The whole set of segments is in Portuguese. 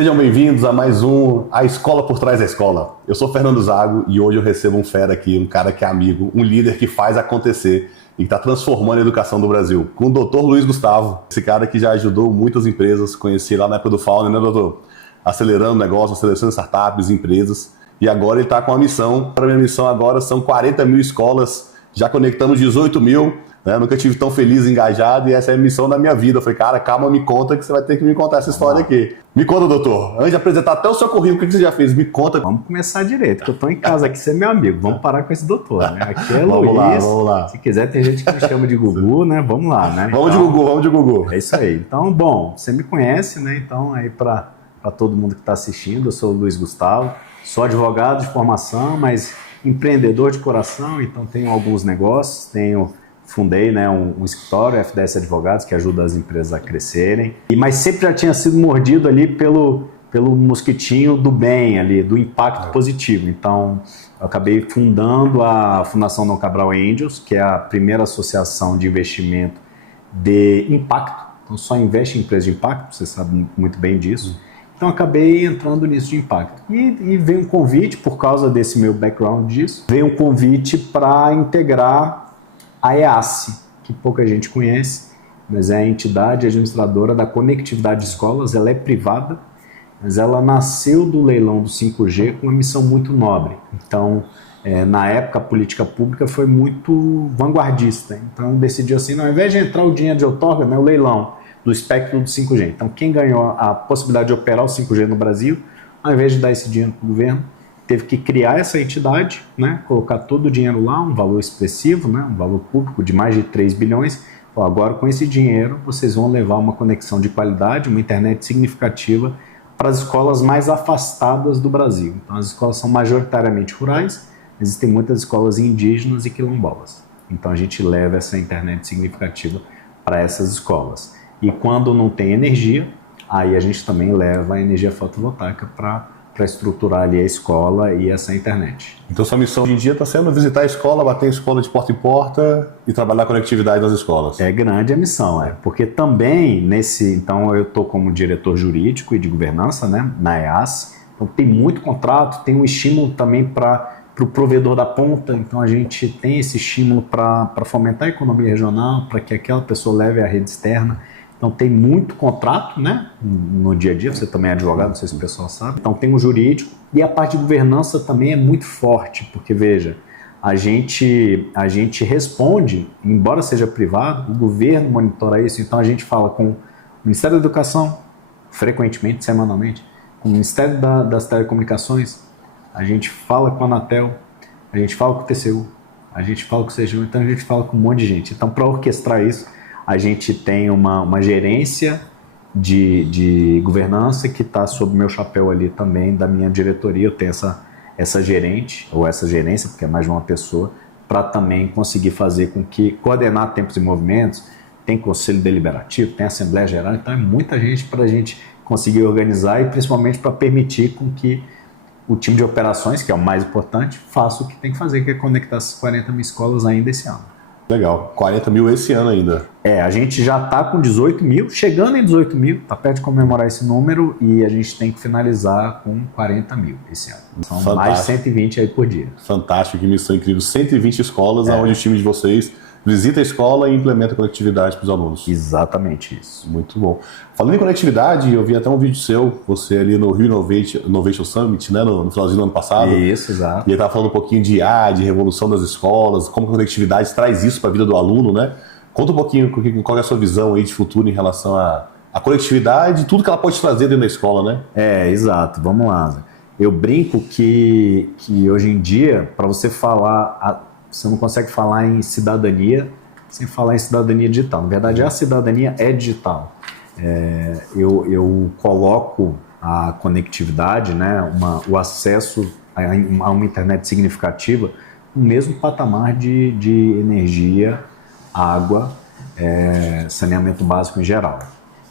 Sejam bem-vindos a mais A Escola por Trás da Escola. Eu sou Fernando Zago e hoje eu recebo um fera aqui, um cara que é amigo, um líder que faz acontecer e que está transformando a educação do Brasil, com o Dr. Luiz Gustavo, esse cara que já ajudou muitas empresas, conheci lá na época do Founder, né, doutor? Acelerando negócios, acelerando startups, empresas, e agora ele está com a missão. A minha missão agora são 40 mil escolas, já conectamos 18 mil, né? Nunca tive tão feliz, engajado, e essa é a missão da minha vida. Eu falei, cara, calma, me conta que você vai ter que me contar essa história aqui. Me conta, doutor. Antes de apresentar até o seu currículo, o que você já fez? Me conta. Vamos começar direito, que eu tô em casa aqui, você é meu amigo. Vamos parar com esse doutor, né? Aqui é Luiz. Vamos lá. Se quiser, tem gente que me chama de Gugu, né? Vamos lá, né? Vamos de Gugu. É isso aí. Então, bom, você me conhece, né? Então, aí para todo mundo que está assistindo, eu sou o Luiz Gustavo, sou advogado de formação, mas empreendedor de coração, então tenho alguns negócios, fundei, né, um escritório, FDS Advogados, que ajuda as empresas a crescerem, mas sempre já tinha sido mordido ali pelo mosquitinho do bem, ali, do impacto positivo. Então, eu acabei fundando a Fundação Dom Cabral Angels, que é a primeira associação de investimento de impacto. Então, só investe em empresas de impacto, você sabe muito bem disso. Então, acabei entrando nisso de impacto. E veio um convite, por causa desse meu background disso, veio um convite para integrar a EASSE, que pouca gente conhece, mas é a entidade administradora da conectividade de escolas. Ela é privada, mas ela nasceu do leilão do 5G com uma missão muito nobre. Então, na época, a política pública foi muito vanguardista. Então, decidiu assim, ao invés de entrar o dinheiro de outorga, né, o leilão do espectro do 5G. Então, quem ganhou a possibilidade de operar o 5G no Brasil, ao invés de dar esse dinheiro para o governo, teve que criar essa entidade, né, colocar todo o dinheiro lá, um valor expressivo, né, um valor público de mais de 3 bilhões. Então, agora, com esse dinheiro, vocês vão levar uma conexão de qualidade, uma internet significativa para as escolas mais afastadas do Brasil. Então, as escolas são majoritariamente rurais, existem muitas escolas indígenas e quilombolas. Então, a gente leva essa internet significativa para essas escolas. E quando não tem energia, aí a gente também leva a energia fotovoltaica para estruturar ali a escola e essa internet. Então sua missão hoje em dia está sendo visitar a escola, bater em escola de porta em porta e trabalhar a conectividade nas escolas. É grande a missão, porque também então eu estou como diretor jurídico e de governança, né, na EASSE, então tem muito contrato, tem um estímulo também para o provedor da ponta, então a gente tem esse estímulo para fomentar a economia regional, para que aquela pessoa leve a rede externa. Então tem muito contrato, né, no dia a dia, você também é advogado, não sei se o pessoal sabe. Então tem o jurídico e a parte de governança também é muito forte, porque veja, a gente responde, embora seja privado, o governo monitora isso, então a gente fala com o Ministério da Educação, frequentemente, semanalmente, com o Ministério das Telecomunicações, a gente fala com a Anatel, a gente fala com o TCU, a gente fala com o CGU, então a gente fala com um monte de gente. Então para orquestrar isso, a gente tem uma gerência de governança que está sob meu chapéu ali também, da minha diretoria. Eu tenho essa gerente, ou essa gerência, porque é mais de uma pessoa, para também conseguir fazer com que, coordenar tempos e movimentos, tem conselho deliberativo, tem assembleia geral, então é muita gente para a gente conseguir organizar e principalmente para permitir com que o time de operações, que é o mais importante, faça o que tem que fazer, que é conectar essas 40 mil escolas ainda esse ano. Legal, 40 mil esse ano ainda. A gente já está com 18 mil, chegando em 18 mil, está perto de comemorar esse número e a gente tem que finalizar com 40 mil esse ano. São fantástico. Mais de 120 aí por dia. Fantástico, que missão incrível. 120 escolas onde o time de vocês visita a escola e implementa conectividade para os alunos. Exatamente isso. Muito bom. Falando em conectividade, eu vi até um vídeo seu, você ali no Rio Innovation Summit, né, no finalzinho do ano passado. Isso, exato. E ele estava falando um pouquinho de IA, de revolução das escolas, como a conectividade traz isso para a vida do aluno, né? Conta um pouquinho qual é a sua visão aí de futuro em relação à conectividade e tudo que ela pode trazer dentro da escola, né? Exato. Vamos lá. Eu brinco que hoje em dia, para você falar... Você não consegue falar em cidadania sem falar em cidadania digital. Na verdade, a cidadania é digital. Eu coloco a conectividade, né, o acesso a uma internet significativa no mesmo patamar de energia, água, saneamento básico em geral.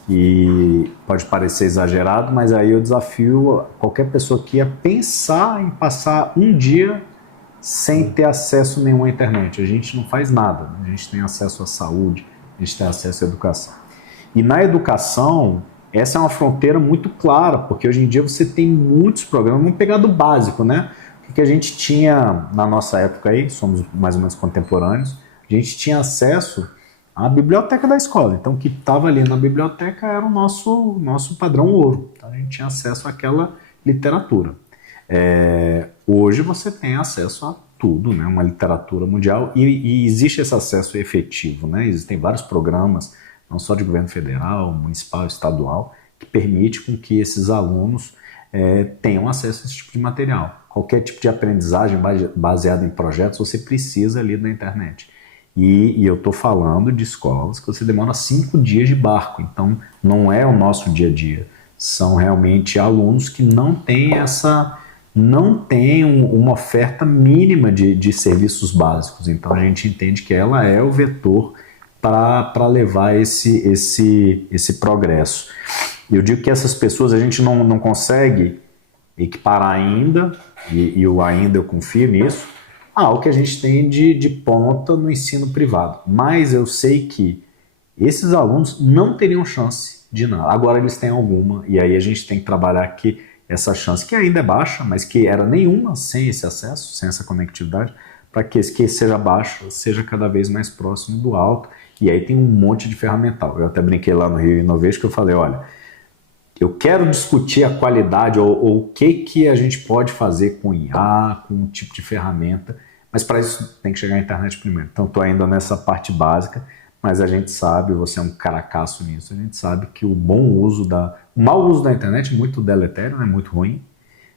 E pode parecer exagerado, mas aí eu desafio qualquer pessoa que ia pensar em passar um dia sem ter acesso nenhum à internet. A gente não faz nada, né? A gente tem acesso à saúde, a gente tem acesso à educação. E na educação, essa é uma fronteira muito clara, porque hoje em dia você tem muitos programas. Vamos pegar do básico, né? O que a gente tinha na nossa época aí, somos mais ou menos contemporâneos, a gente tinha acesso à biblioteca da escola. Então, o que estava ali na biblioteca era o nosso padrão ouro. Então, a gente tinha acesso àquela literatura. Hoje você tem acesso a tudo, né? Uma literatura mundial, e existe esse acesso efetivo, né? Existem vários programas, não só de governo federal, municipal, estadual, que permite com que esses alunos tenham acesso a esse tipo de material. Qualquer tipo de aprendizagem baseada em projetos, você precisa ali da internet. E eu estou falando de escolas que você demora 5 dias de barco, então não é o nosso dia a dia. São realmente alunos que não têm uma oferta mínima de serviços básicos. Então a gente entende que ela é o vetor para levar esse progresso. Eu digo que essas pessoas a gente não consegue equiparar ainda, e eu ainda confio nisso, ao que a gente tem de ponta no ensino privado. Mas eu sei que esses alunos não teriam chance de nada. Agora eles têm alguma, e aí a gente tem que trabalhar que essa chance, que ainda é baixa, mas que era nenhuma sem esse acesso, sem essa conectividade, para que esse que seja baixo seja cada vez mais próximo do alto. E aí tem um monte de ferramental. Eu até brinquei lá no Rio Innovation que eu falei, olha, eu quero discutir a qualidade ou o que a gente pode fazer com IA, com um tipo de ferramenta, mas para isso tem que chegar à internet primeiro. Então estou ainda nessa parte básica, mas a gente sabe, você é um caracaço nisso, a gente sabe que o mau uso da internet é muito deletério, é muito ruim,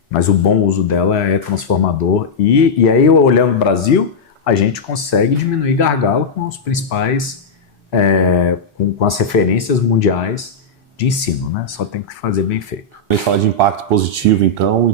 mas o bom uso dela é transformador. E aí, olhando o Brasil, a gente consegue diminuir gargalo com os principais, com as referências mundiais de ensino, né? Só tem que fazer bem feito. A gente fala de impacto positivo, então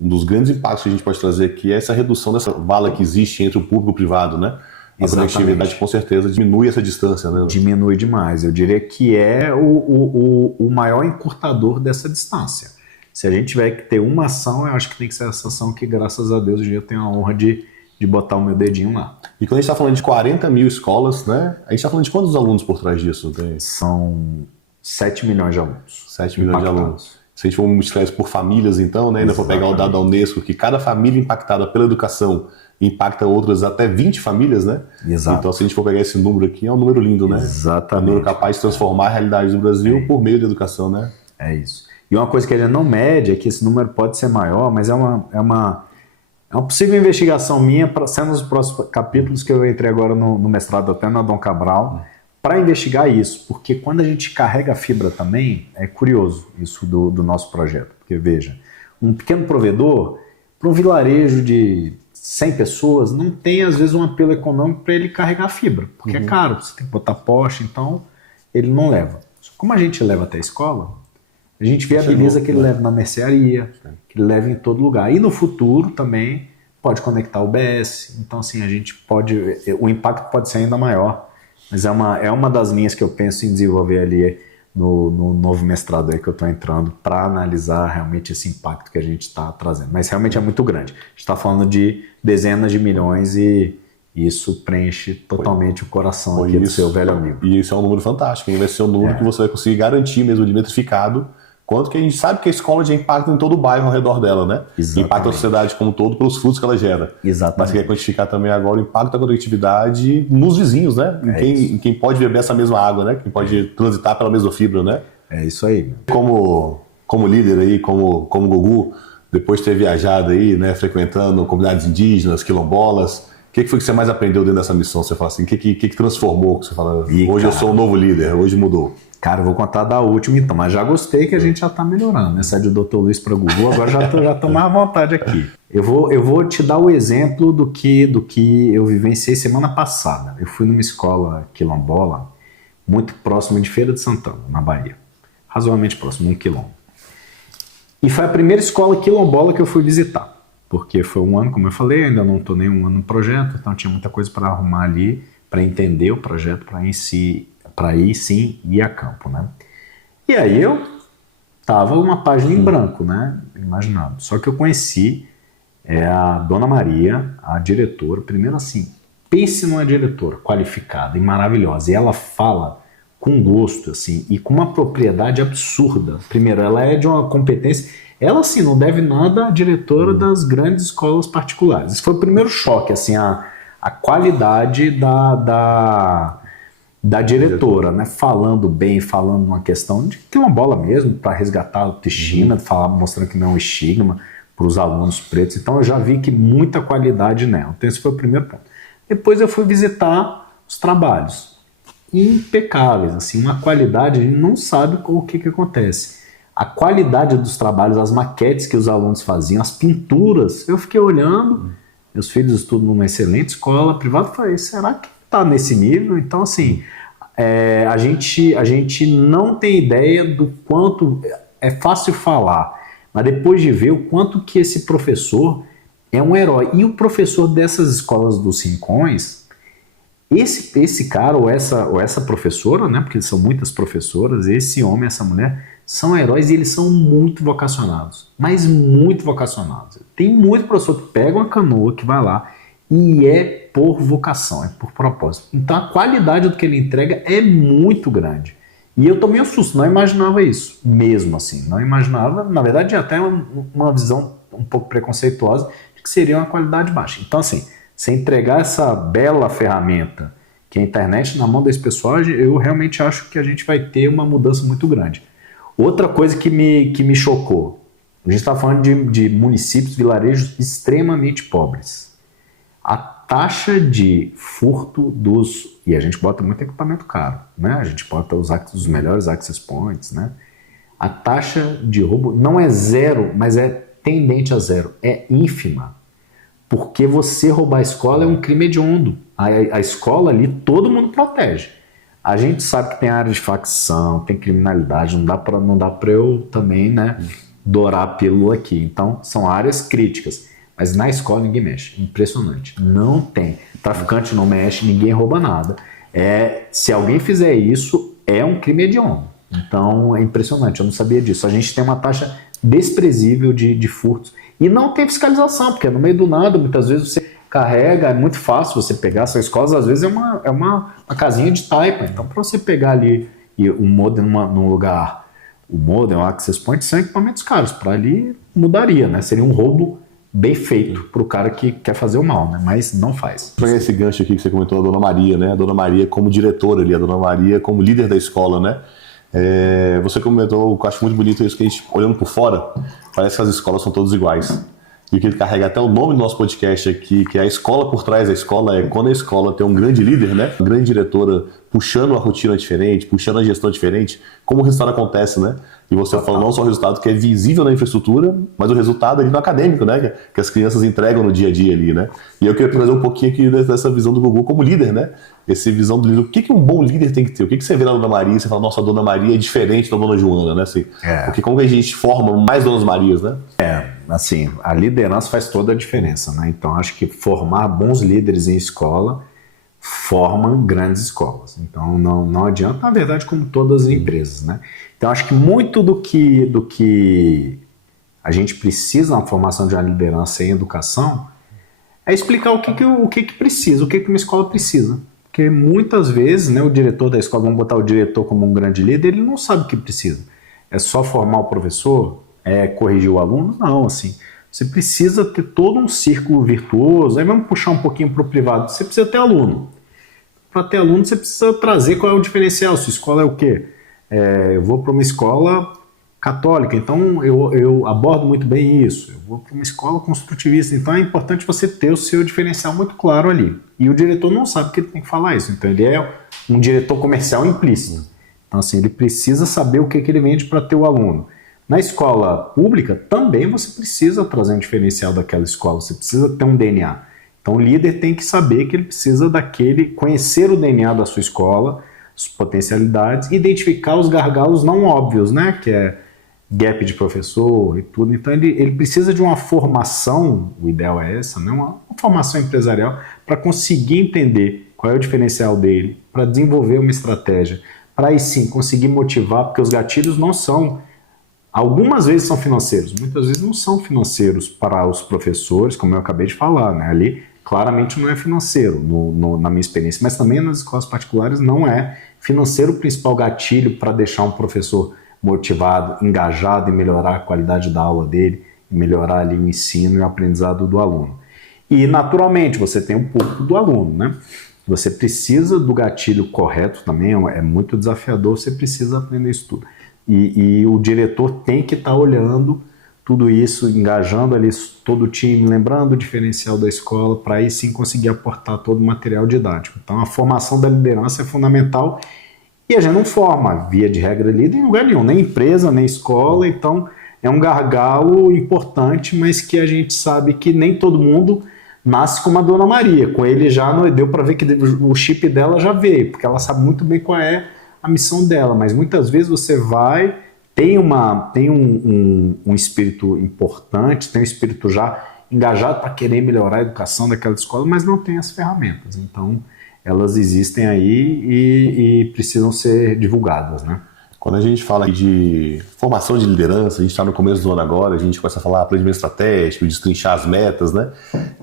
um dos grandes impactos que a gente pode trazer aqui é essa redução dessa vala que existe entre o público e o privado, né? A conectividade, com certeza, diminui essa distância, né? Diminui demais. Eu diria que é o maior encurtador dessa distância. Se a gente tiver que ter uma ação, eu acho que tem que ser essa ação que, graças a Deus, hoje eu tenho a honra de botar o meu dedinho lá. E quando a gente está falando de 40 mil escolas, né? A gente está falando de quantos alunos por trás disso? São 7 milhões de alunos. 7 milhões de alunos. Se a gente for multiplicar isso por famílias, então, né? Ainda for pegar o dado da Unesco, que cada família impactada pela educação impacta outras até 20 famílias, né? Exato. Então, se a gente for pegar esse número aqui, é um número lindo, né? Exatamente. Um número capaz de transformar a realidade do Brasil por meio da educação, né? É isso. E uma coisa que a gente não mede é que esse número pode ser maior, mas é uma possível investigação minha, para ser nos próximos capítulos que eu entrei agora no mestrado, até na Dom Cabral, para investigar isso. Porque quando a gente carrega a fibra também, é curioso isso do nosso projeto. Porque, veja, um pequeno provedor, para um vilarejo de 100 pessoas, não tem, às vezes, um apelo econômico para ele carregar a fibra. Porque é caro, você tem que botar poste, então ele não leva. Como a gente leva até a escola, a gente viabiliza que ele leve na mercearia, que ele leve em todo lugar. E no futuro também pode conectar o BS. Então, assim, a gente pode... O impacto pode ser ainda maior. Mas é uma das linhas que eu penso em desenvolver ali no novo mestrado aí que eu estou entrando, para analisar realmente esse impacto que a gente está trazendo. Mas realmente é muito grande. A gente está falando de dezenas de milhões e isso preenche totalmente o coração aqui do seu velho amigo. E isso é um número fantástico. Vai ser um número que você vai conseguir garantir mesmo de metrificado. Quanto que a gente sabe que a escola já impacta em todo o bairro ao redor dela, né? Exatamente. Impacta a sociedade como um todo pelos frutos que ela gera. Exatamente. Mas você quer quantificar também agora o impacto da conectividade nos vizinhos, né? Em quem pode beber essa mesma água, né? Quem pode transitar pela mesma fibra, né? É isso aí. Como líder aí, como Gugu, depois de ter viajado aí, né? Frequentando comunidades indígenas, quilombolas, o que foi que você mais aprendeu dentro dessa missão? Você fala assim, o que transformou? Você fala, hoje eu sou um novo líder, hoje mudou. Cara, eu vou contar da última então, mas já gostei que a gente já está melhorando, né? Sai do Dr. Luiz para Google, agora já tô mais à vontade aqui. Eu vou te dar o exemplo do que eu vivenciei semana passada. Eu fui numa escola quilombola, muito próximo de Feira de Santana, na Bahia. Razoavelmente próximo, 1 quilômetro. E foi a primeira escola quilombola que eu fui visitar, porque foi um ano, como eu falei, ainda não estou nem um ano no projeto, então tinha muita coisa para arrumar ali, para entender o projeto, para ir sim ir a campo, né? E aí eu tava uma página em branco, né? Imaginando. Só que eu conheci a Dona Maria, a diretora. Primeiro assim, pense numa diretora qualificada e maravilhosa. E ela fala com gosto, assim, e com uma propriedade absurda. Primeiro, ela é de uma competência... Ela, assim, não deve nada à diretora das grandes escolas particulares. Esse foi o primeiro choque, assim, a qualidade da diretora, né? Falando bem, falando uma questão de ter uma bola mesmo para resgatar a autoestima, mostrando que não é um estigma para os alunos pretos. Então eu já vi que muita qualidade nela. Então esse foi o primeiro ponto. Depois eu fui visitar os trabalhos. Impecáveis, assim, uma qualidade, a gente não sabe o que acontece. A qualidade dos trabalhos, as maquetes que os alunos faziam, as pinturas, eu fiquei olhando, meus filhos estudam numa excelente escola privada, falei, será que está nesse nível? Então, assim, a gente não tem ideia do quanto, é fácil falar, mas depois de ver o quanto que esse professor é um herói. E o professor dessas escolas dos rincões, esse cara ou essa professora, né, porque são muitas professoras, esse homem, essa mulher, são heróis e eles são muito vocacionados, mas muito vocacionados. Tem muito professor que pega uma canoa, que vai lá e é por vocação, é por propósito. Então a qualidade do que ele entrega é muito grande. E eu tomei um susto, não imaginava isso, mesmo assim. Não imaginava, na verdade, até uma visão um pouco preconceituosa de que seria uma qualidade baixa. Então, assim, se entregar essa bela ferramenta que é a internet na mão desse pessoal, eu realmente acho que a gente vai ter uma mudança muito grande. Outra coisa que me chocou, a gente está falando de municípios, vilarejos extremamente pobres. A taxa de furto e a gente bota muito equipamento caro, né? A gente bota os melhores access points, né? A taxa de roubo não é zero, mas é tendente a zero, é ínfima. Porque você roubar a escola é um crime hediondo. A escola ali todo mundo protege. A gente sabe que tem área de facção, tem criminalidade, não dá para eu também, né, dourar a pílula aqui. Então, são áreas críticas. Mas na escola ninguém mexe. Impressionante. Não tem. Traficante não mexe, ninguém rouba nada. Se alguém fizer isso, é um crime hediondo. Então, é impressionante. Eu não sabia disso. A gente tem uma taxa desprezível de furtos. E não tem fiscalização, porque no meio do nada, muitas vezes você carrega, é muito fácil você pegar. Essa escola, às vezes, é uma casinha de taipa. Então, para você pegar ali um modem num lugar, o modem, o access point, são equipamentos caros. Para ali, mudaria, né? Seria um roubo bem feito para o cara que quer fazer o mal, né? Mas não faz. Foi esse gancho aqui que você comentou, a Dona Maria, né? A Dona Maria como diretora ali, a Dona Maria como líder da escola, né? Você comentou, eu acho muito bonito isso, que a gente, olhando por fora, parece que as escolas são todas iguais. E o que ele carrega até o nome do nosso podcast aqui, que é a escola por trás da escola, é quando a escola tem um grande líder, né? Uma grande diretora puxando uma rotina diferente, puxando a gestão diferente, como o resultado acontece, né? E você falou não só o resultado que é visível na infraestrutura, mas o resultado ali no acadêmico, né? Que as crianças entregam no dia a dia ali, né? E eu queria trazer um pouquinho aqui dessa visão do Gugu como líder, né? Essa visão do líder. O que um bom líder tem que ter? O que você vê na Dona Maria e você fala, nossa, a Dona Maria é diferente da Dona Joana, né? Assim, porque como que a gente forma mais Donas Marias, né? Assim, a liderança faz toda a diferença, né? Então, acho que formar bons líderes em escola formam grandes escolas. Então, não adianta, na verdade, como todas as empresas, né? Então, acho que muito do que a gente precisa na formação de uma liderança em educação é explicar o que precisa, o que uma escola precisa. Porque muitas vezes, né, o diretor da escola, vamos botar o diretor como um grande líder, ele não sabe o que precisa. É só formar o professor? É corrigir o aluno? Não, assim, você precisa ter todo um círculo virtuoso. Aí vamos puxar um pouquinho para o privado. Você precisa ter aluno. Para ter aluno, você precisa trazer qual é o diferencial. Sua escola é o quê? Eu vou para uma escola católica, então eu abordo muito bem isso. Eu vou para uma escola construtivista, então é importante você ter o seu diferencial muito claro ali. E o diretor não sabe que ele tem que falar isso, então ele é um diretor comercial implícito. Então, assim, ele precisa saber o que ele vende para ter o aluno. Na escola pública, também você precisa trazer um diferencial daquela escola, você precisa ter um DNA. Então, o líder tem que saber que ele precisa conhecer o DNA da sua escola, as potencialidades, identificar os gargalos não óbvios, né? Que é gap de professor e tudo. Então, ele precisa de uma formação, o ideal é essa, né? Uma formação empresarial, para conseguir entender qual é o diferencial dele, para desenvolver uma estratégia, para aí sim conseguir motivar, porque os gatilhos não são... Algumas vezes são financeiros, muitas vezes não são financeiros para os professores, como eu acabei de falar, né? Ali claramente não é financeiro, na minha experiência, mas também nas escolas particulares não é. financeiro o principal gatilho para deixar um professor motivado, engajado em melhorar a qualidade da aula dele, melhorar ali o ensino e o aprendizado do aluno. E, naturalmente, você tem um pouco do aluno, né? Você precisa do gatilho correto também, é muito desafiador, você precisa aprender isso tudo. E o diretor tem que estar olhando tudo isso, engajando ali todo o time, lembrando o diferencial da escola, para aí sim conseguir aportar todo o material didático. Então, a formação da liderança é fundamental e a gente não forma, via de regra, líder em lugar nenhum, nem empresa, nem escola, então é um gargalo importante, mas que a gente sabe que nem todo mundo nasce com uma Dona Maria. Com ele já não deu para ver que o chip dela já veio, porque ela sabe muito bem qual é a missão dela, mas muitas vezes você vai, tem um espírito importante, tem um espírito já engajado para querer melhorar a educação daquela escola, mas não tem as ferramentas. Então, elas existem aí e precisam ser divulgadas, né? Quando a gente fala de formação de liderança, a gente está no começo do ano agora, a gente começa a falar planejamento estratégico, destrinchar as metas, né?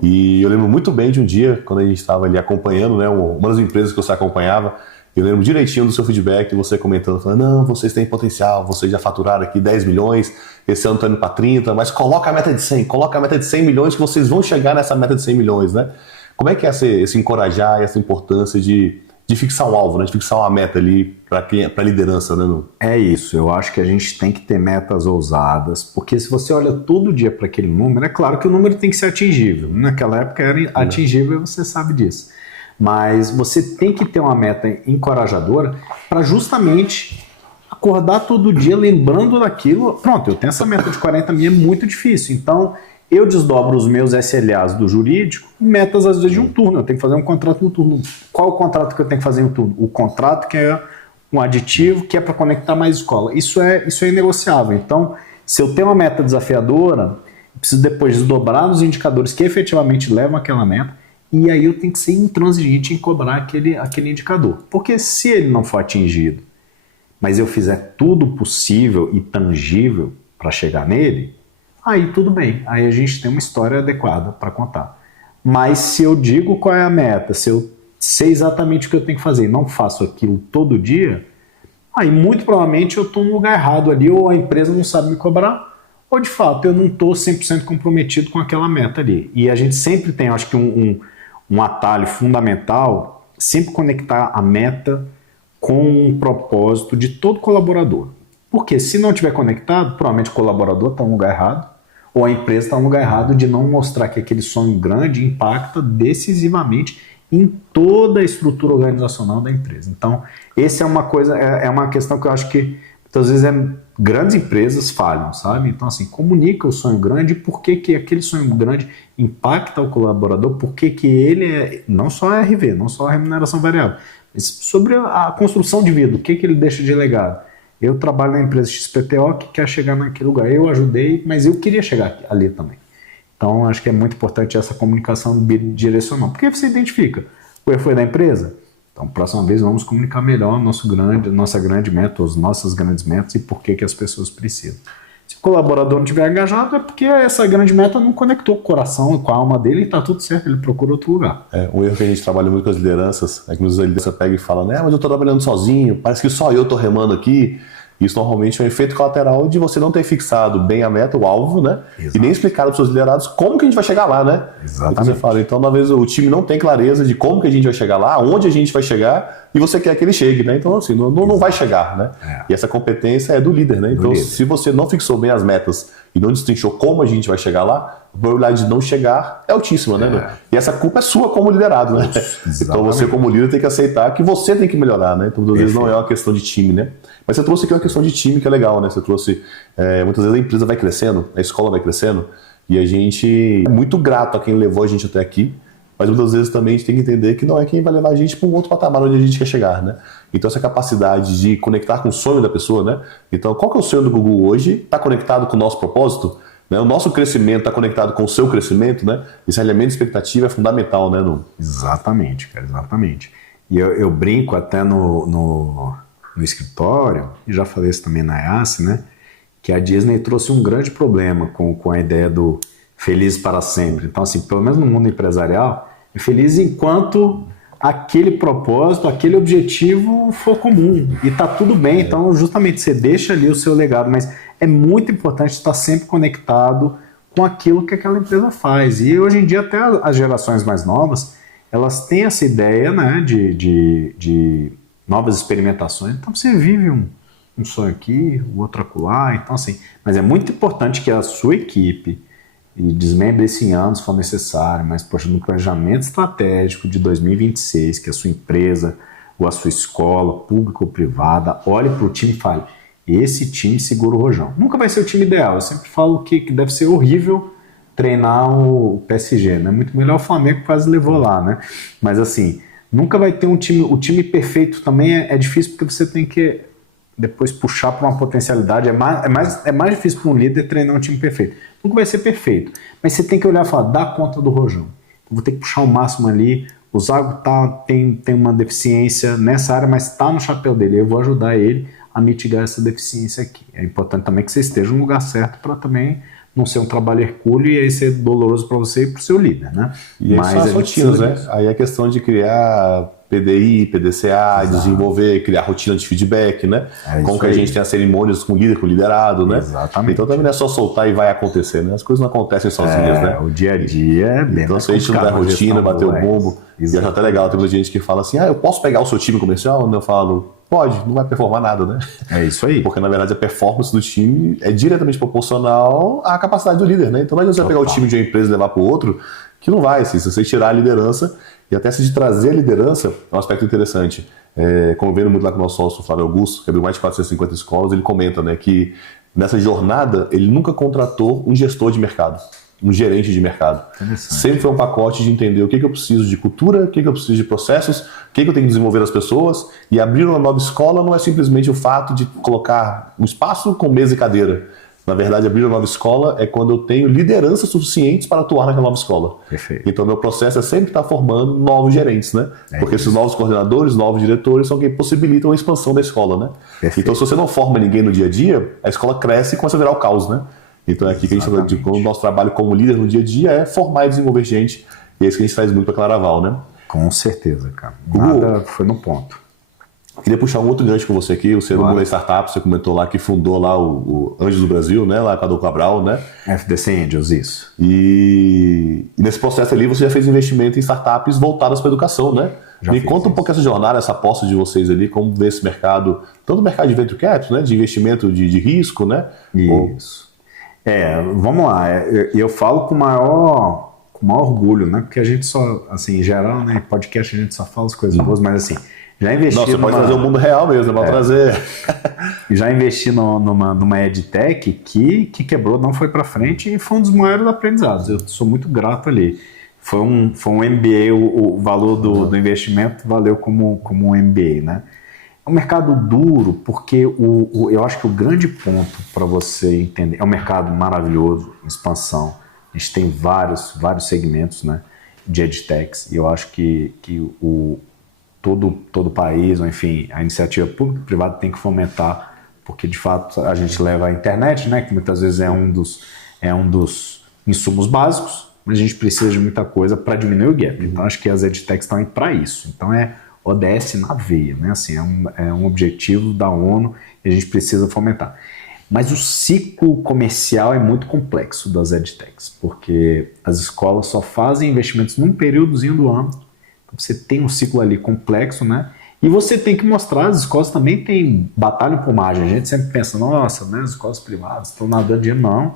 E eu lembro muito bem de um dia, quando a gente estava ali acompanhando, né, uma das empresas que você acompanhava, eu lembro direitinho do seu feedback, você comentando, falando, não, vocês têm potencial, vocês já faturaram aqui 10 milhões, esse ano está indo para 30, mas coloca a meta de 100, coloca a meta de 100 milhões que vocês vão chegar nessa meta de 100 milhões, né? Como é que é esse encorajar, essa importância de fixar um alvo, né? De fixar uma meta ali para a liderança, né? É isso, eu acho que a gente tem que ter metas ousadas, porque se você olha todo dia para aquele número, é claro que o número tem que ser atingível. Naquela época era atingível, você sabe disso. Mas você tem que ter uma meta encorajadora para justamente acordar todo dia lembrando daquilo. Pronto, eu tenho essa meta de 40 mil, é muito difícil. Então, eu desdobro os meus SLAs do jurídico em metas, às vezes, de um turno. Eu tenho que fazer um contrato no turno. Qual o contrato que eu tenho que fazer em um turno? O contrato que é um aditivo, que é para conectar mais escola. Isso é inegociável. Então, se eu tenho uma meta desafiadora, eu preciso depois desdobrar nos indicadores que efetivamente levam àquela meta, e aí eu tenho que ser intransigente em cobrar aquele indicador. Porque se ele não for atingido, mas eu fizer tudo possível e tangível para chegar nele, aí tudo bem, aí a gente tem uma história adequada para contar. Mas se eu digo qual é a meta, se eu sei exatamente o que eu tenho que fazer e não faço aquilo todo dia, aí muito provavelmente eu estou no lugar errado ali, ou a empresa não sabe me cobrar, ou de fato eu não estou 100% comprometido com aquela meta ali. E a gente sempre tem, acho que um atalho fundamental, sempre conectar a meta com um propósito de todo colaborador. Porque se não estiver conectado, provavelmente o colaborador está no lugar errado, ou a empresa está no lugar errado de não mostrar que aquele sonho grande impacta decisivamente em toda a estrutura organizacional da empresa. Então, essa é uma coisa, é uma questão que eu acho que muitas vezes grandes empresas falham, sabe? Então, assim, comunica o sonho grande, por que aquele sonho grande impacta o colaborador, por que ele é, não só a RV, não só a remuneração variável, mas sobre a construção de vida, o que ele deixa de legado. Eu trabalho na empresa XPTO que quer chegar naquele lugar, eu ajudei, mas eu queria chegar ali também. Então, acho que é muito importante essa comunicação bidirecional, porque você identifica, o erro foi da empresa? Então, próxima vez vamos comunicar melhor nossa grande meta, as nossas grandes metas e por que as pessoas precisam. Se o colaborador não estiver engajado, é porque essa grande meta não conectou com o coração e com a alma dele e está tudo certo, ele procura outro lugar. Um erro que a gente trabalha muito com as lideranças é que muitas vezes a liderança pega e fala, né, mas eu estou trabalhando sozinho, parece que só eu estou remando aqui. Isso normalmente é um efeito colateral de você não ter fixado bem a meta, o alvo, né? Exato. E nem explicado para os seus liderados como que a gente vai chegar lá, né? Exatamente. Você fala, então, uma vez o time não tem clareza de como que a gente vai chegar lá, aonde a gente vai chegar, e você quer que ele chegue, né? Então, assim, não vai chegar, né? E essa competência é do líder, né? Então, se você não fixou bem as metas e não destrinchou como a gente vai chegar lá, a probabilidade de não chegar é altíssima, né? E essa culpa é sua como liderado, né? Então, você como líder tem que aceitar que você tem que melhorar, né? Então, às vezes não é uma questão de time, né? Mas você trouxe aqui uma questão de time que é legal, né? Você trouxe, muitas vezes a empresa vai crescendo, a escola vai crescendo, e a gente é muito grato a quem levou a gente até aqui, mas muitas vezes também a gente tem que entender que não é quem vai levar a gente para um outro patamar onde a gente quer chegar, né? Então essa capacidade de conectar com o sonho da pessoa, né? Então qual que é o sonho do Google hoje? Está conectado com o nosso propósito? Né? O nosso crescimento está conectado com o seu crescimento, né? Esse elemento de expectativa é fundamental, né? Exatamente, cara, exatamente. E eu brinco até no escritório, e já falei isso também na IAS, né? Que a Disney trouxe um grande problema com a ideia do feliz para sempre. Então, assim, pelo menos no mundo empresarial, é feliz enquanto aquele propósito, aquele objetivo for comum. E tá tudo bem, então justamente você deixa ali o seu legado, mas é muito importante estar sempre conectado com aquilo que aquela empresa faz. E hoje em dia até as gerações mais novas, elas têm essa ideia, né, de novas experimentações. Então você vive um sonho aqui, o outro acolá, então assim, mas é muito importante que a sua equipe e desmembre-se em anos se for necessário, mas poxa, no planejamento estratégico de 2026, que a sua empresa ou a sua escola, pública ou privada, olhe para o time e fale, esse time segura o rojão. Nunca vai ser o time ideal, eu sempre falo que deve ser horrível treinar o PSG, né? Muito melhor o Flamengo que quase levou lá, né? Mas assim, nunca vai ter um time, o time perfeito também é difícil porque você tem que depois puxar para uma potencialidade, é mais difícil para um líder treinar um time perfeito. Nunca vai ser perfeito, mas você tem que olhar e falar, dá conta do rojão. Eu vou ter que puxar o máximo ali, o Zago tem uma deficiência nessa área, mas está no chapéu dele, eu vou ajudar ele a mitigar essa deficiência aqui. É importante também que você esteja no lugar certo para também não ser um trabalho hercúleo e aí ser doloroso para você e para o seu líder, né? E aí são as rotinas, né? Aí é questão de criar PDI, PDCA, desenvolver, criar rotina de feedback, né? Como que a gente tem as cerimônias com o líder, com o liderado, né? Exatamente. Então também não é só soltar e vai acontecer, né? As coisas não acontecem sozinhas, né? O dia a dia é bem. Então se a gente não der rotina, bater o bombo, e acho até legal, tem muita gente que fala assim, eu posso pegar o seu time comercial? Eu falo, pode, não vai performar nada, né? É isso aí. Porque na verdade a performance do time é diretamente proporcional à capacidade do líder, né? Então não adianta você pegar o time de uma empresa e levar para o outro, que não vai, assim, se você tirar a liderança, e até se de trazer a liderança, é um aspecto interessante. Convivendo muito lá com o nosso sócio, Flávio Augusto, que abriu mais de 450 escolas, ele comenta, né, que nessa jornada ele nunca contratou um gestor de mercado, um gerente de mercado. Sempre foi um pacote de entender o que eu preciso de cultura, o que eu preciso de processos, o que eu tenho que desenvolver as pessoas, e abrir uma nova escola não é simplesmente o fato de colocar um espaço com mesa e cadeira. Na verdade, abrir uma nova escola é quando eu tenho lideranças suficientes para atuar naquela nova escola. Perfeito. Então, meu processo é sempre estar formando novos gerentes, né? Porque esses novos coordenadores, novos diretores são quem possibilitam a expansão da escola, né? Perfeito. Então, se você não forma ninguém no dia a dia, a escola cresce e começa a virar o caos, né? Então, é aqui que a gente fala de como o nosso trabalho como líder no dia a dia é formar e desenvolver gente. E é isso que a gente faz muito para Claraval, né? Com certeza, cara. Nada foi no ponto. Queria puxar um outro gancho com você aqui, o seu Mula Startup, você comentou lá que fundou lá o Anjos do Brasil, né, lá com a Dom Cabral, né? FDC Angels, isso. E nesse processo ali você já fez investimento em startups voltadas para a educação, né? Me conta um pouco essa jornada, essa aposta de vocês ali, como vê esse mercado, tanto o mercado de venture capital, né, de investimento de risco, né? Isso. Vamos lá, eu falo com o maior orgulho, né? Porque a gente só, assim, em geral, né, podcast a gente só fala as coisas boas, mas assim, já investi. Não, você pode trazer o mundo real mesmo, pode trazer. Já investi numa EdTech que quebrou, não foi para frente e foi um dos maiores aprendizados. Eu sou muito grato ali. Foi um MBA, o valor do investimento valeu como um MBA, né? É um mercado duro porque eu acho que o grande ponto para você entender, é um mercado maravilhoso, em expansão. A gente tem vários segmentos, né, de EdTechs e eu acho que todo país, ou enfim, a iniciativa pública e privada tem que fomentar, porque de fato a gente leva a internet, né, que muitas vezes é um dos insumos básicos, mas a gente precisa de muita coisa para diminuir o gap. Então acho que as EdTechs estão aí para isso. Então é ODS na veia, né? Assim, é um objetivo da ONU e a gente precisa fomentar. Mas o ciclo comercial é muito complexo das EdTechs, porque as escolas só fazem investimentos num períodozinho do ano. Então você tem um ciclo ali complexo, né? E você tem que mostrar, as escolas também têm batalha por margem. A gente sempre pensa, nossa, né, as escolas privadas estão nadando dinheiro. Não.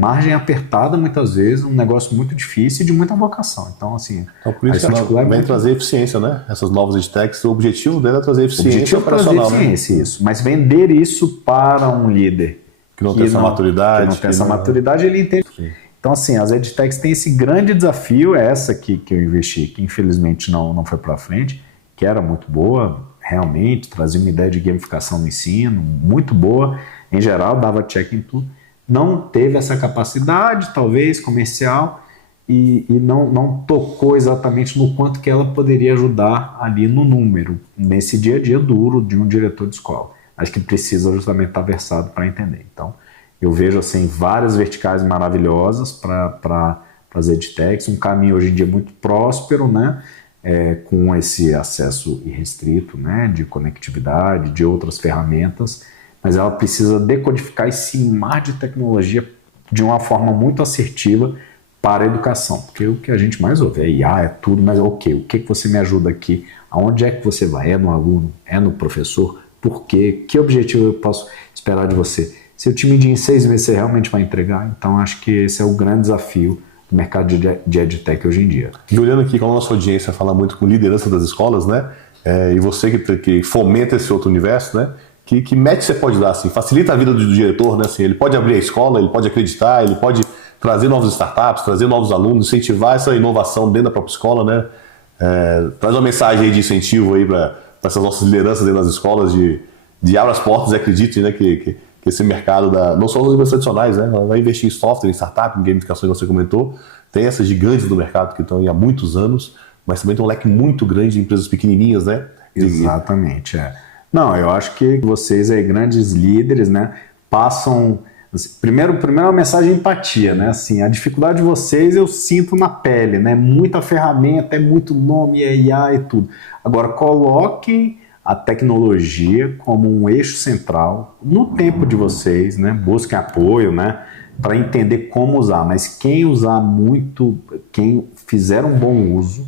Margem apertada, muitas vezes, um negócio muito difícil e de muita vocação. Então, assim... Então, por isso que ela vem trazer eficiência, né? Essas novas EdTechs, o objetivo dela é trazer eficiência operacional. Trazer eficiência, isso. Mas vender isso para um líder que não tem essa maturidade. Que não tem essa maturidade, ele entende. Sim. Então, assim, as EdTechs têm esse grande desafio, essa que eu investi, que infelizmente não foi para frente, que era muito boa, realmente, trazia uma ideia de gamificação no ensino, muito boa, em geral, dava check em tudo. Não teve essa capacidade, talvez, comercial, e não tocou exatamente no quanto que ela poderia ajudar ali no número, nesse dia a dia duro de um diretor de escola. Acho que precisa justamente estar versado para entender. Então, eu vejo assim, várias verticais maravilhosas para as EdTechs, um caminho hoje em dia muito próspero, né? com esse acesso irrestrito, né, de conectividade, de outras ferramentas, mas ela precisa decodificar esse mar de tecnologia de uma forma muito assertiva para a educação, porque o que a gente mais ouve é IA, é tudo, mas o que você me ajuda aqui? Aonde é que você vai? É no aluno? É no professor? Por quê? Que objetivo eu posso esperar de você? Se eu te medir em 6 meses, você realmente vai entregar? Então, acho que esse é o grande desafio do mercado de EdTech hoje em dia. E olhando aqui, como a nossa audiência fala muito com liderança das escolas, né? E você que fomenta esse outro universo, né? Que match você pode dar, assim? Facilita a vida do diretor, né? Assim, ele pode abrir a escola, ele pode acreditar, ele pode trazer novos startups, trazer novos alunos, incentivar essa inovação dentro da própria escola, né? Traz uma mensagem aí de incentivo aí para essas nossas lideranças dentro das escolas de abrir as portas e acreditem, né? Que esse mercado não só das empresas tradicionais, né? Ela vai investir em software, em startup, em gamificação, que você comentou. Tem essas gigantes do mercado que estão aí há muitos anos, mas também tem um leque muito grande de empresas pequenininhas, né? Exatamente, Não, eu acho que vocês aí, grandes líderes, né, passam... Primeiro uma mensagem de empatia, né? Assim, a dificuldade de vocês eu sinto na pele, né? Muita ferramenta, é muito nome, é IA e tudo. Agora, coloquem a tecnologia como um eixo central no tempo de vocês, né? Busquem apoio, né? Para entender como usar, mas quem usar muito, quem fizer um bom uso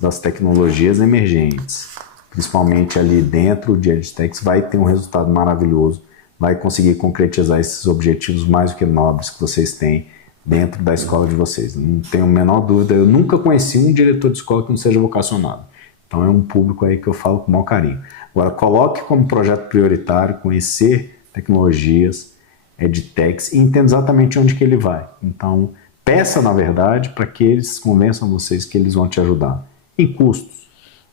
das tecnologias emergentes, principalmente ali dentro de EdTechs, vai ter um resultado maravilhoso, vai conseguir concretizar esses objetivos mais do que nobres que vocês têm dentro da escola de vocês. Não tenho a menor dúvida, eu nunca conheci um diretor de escola que não seja vocacionado. Então é um público aí que eu falo com o maior carinho. Agora, coloque como projeto prioritário conhecer tecnologias, EdTechs, e entenda exatamente onde que ele vai. Então, peça, na verdade, para que eles convençam vocês que eles vão te ajudar em custos,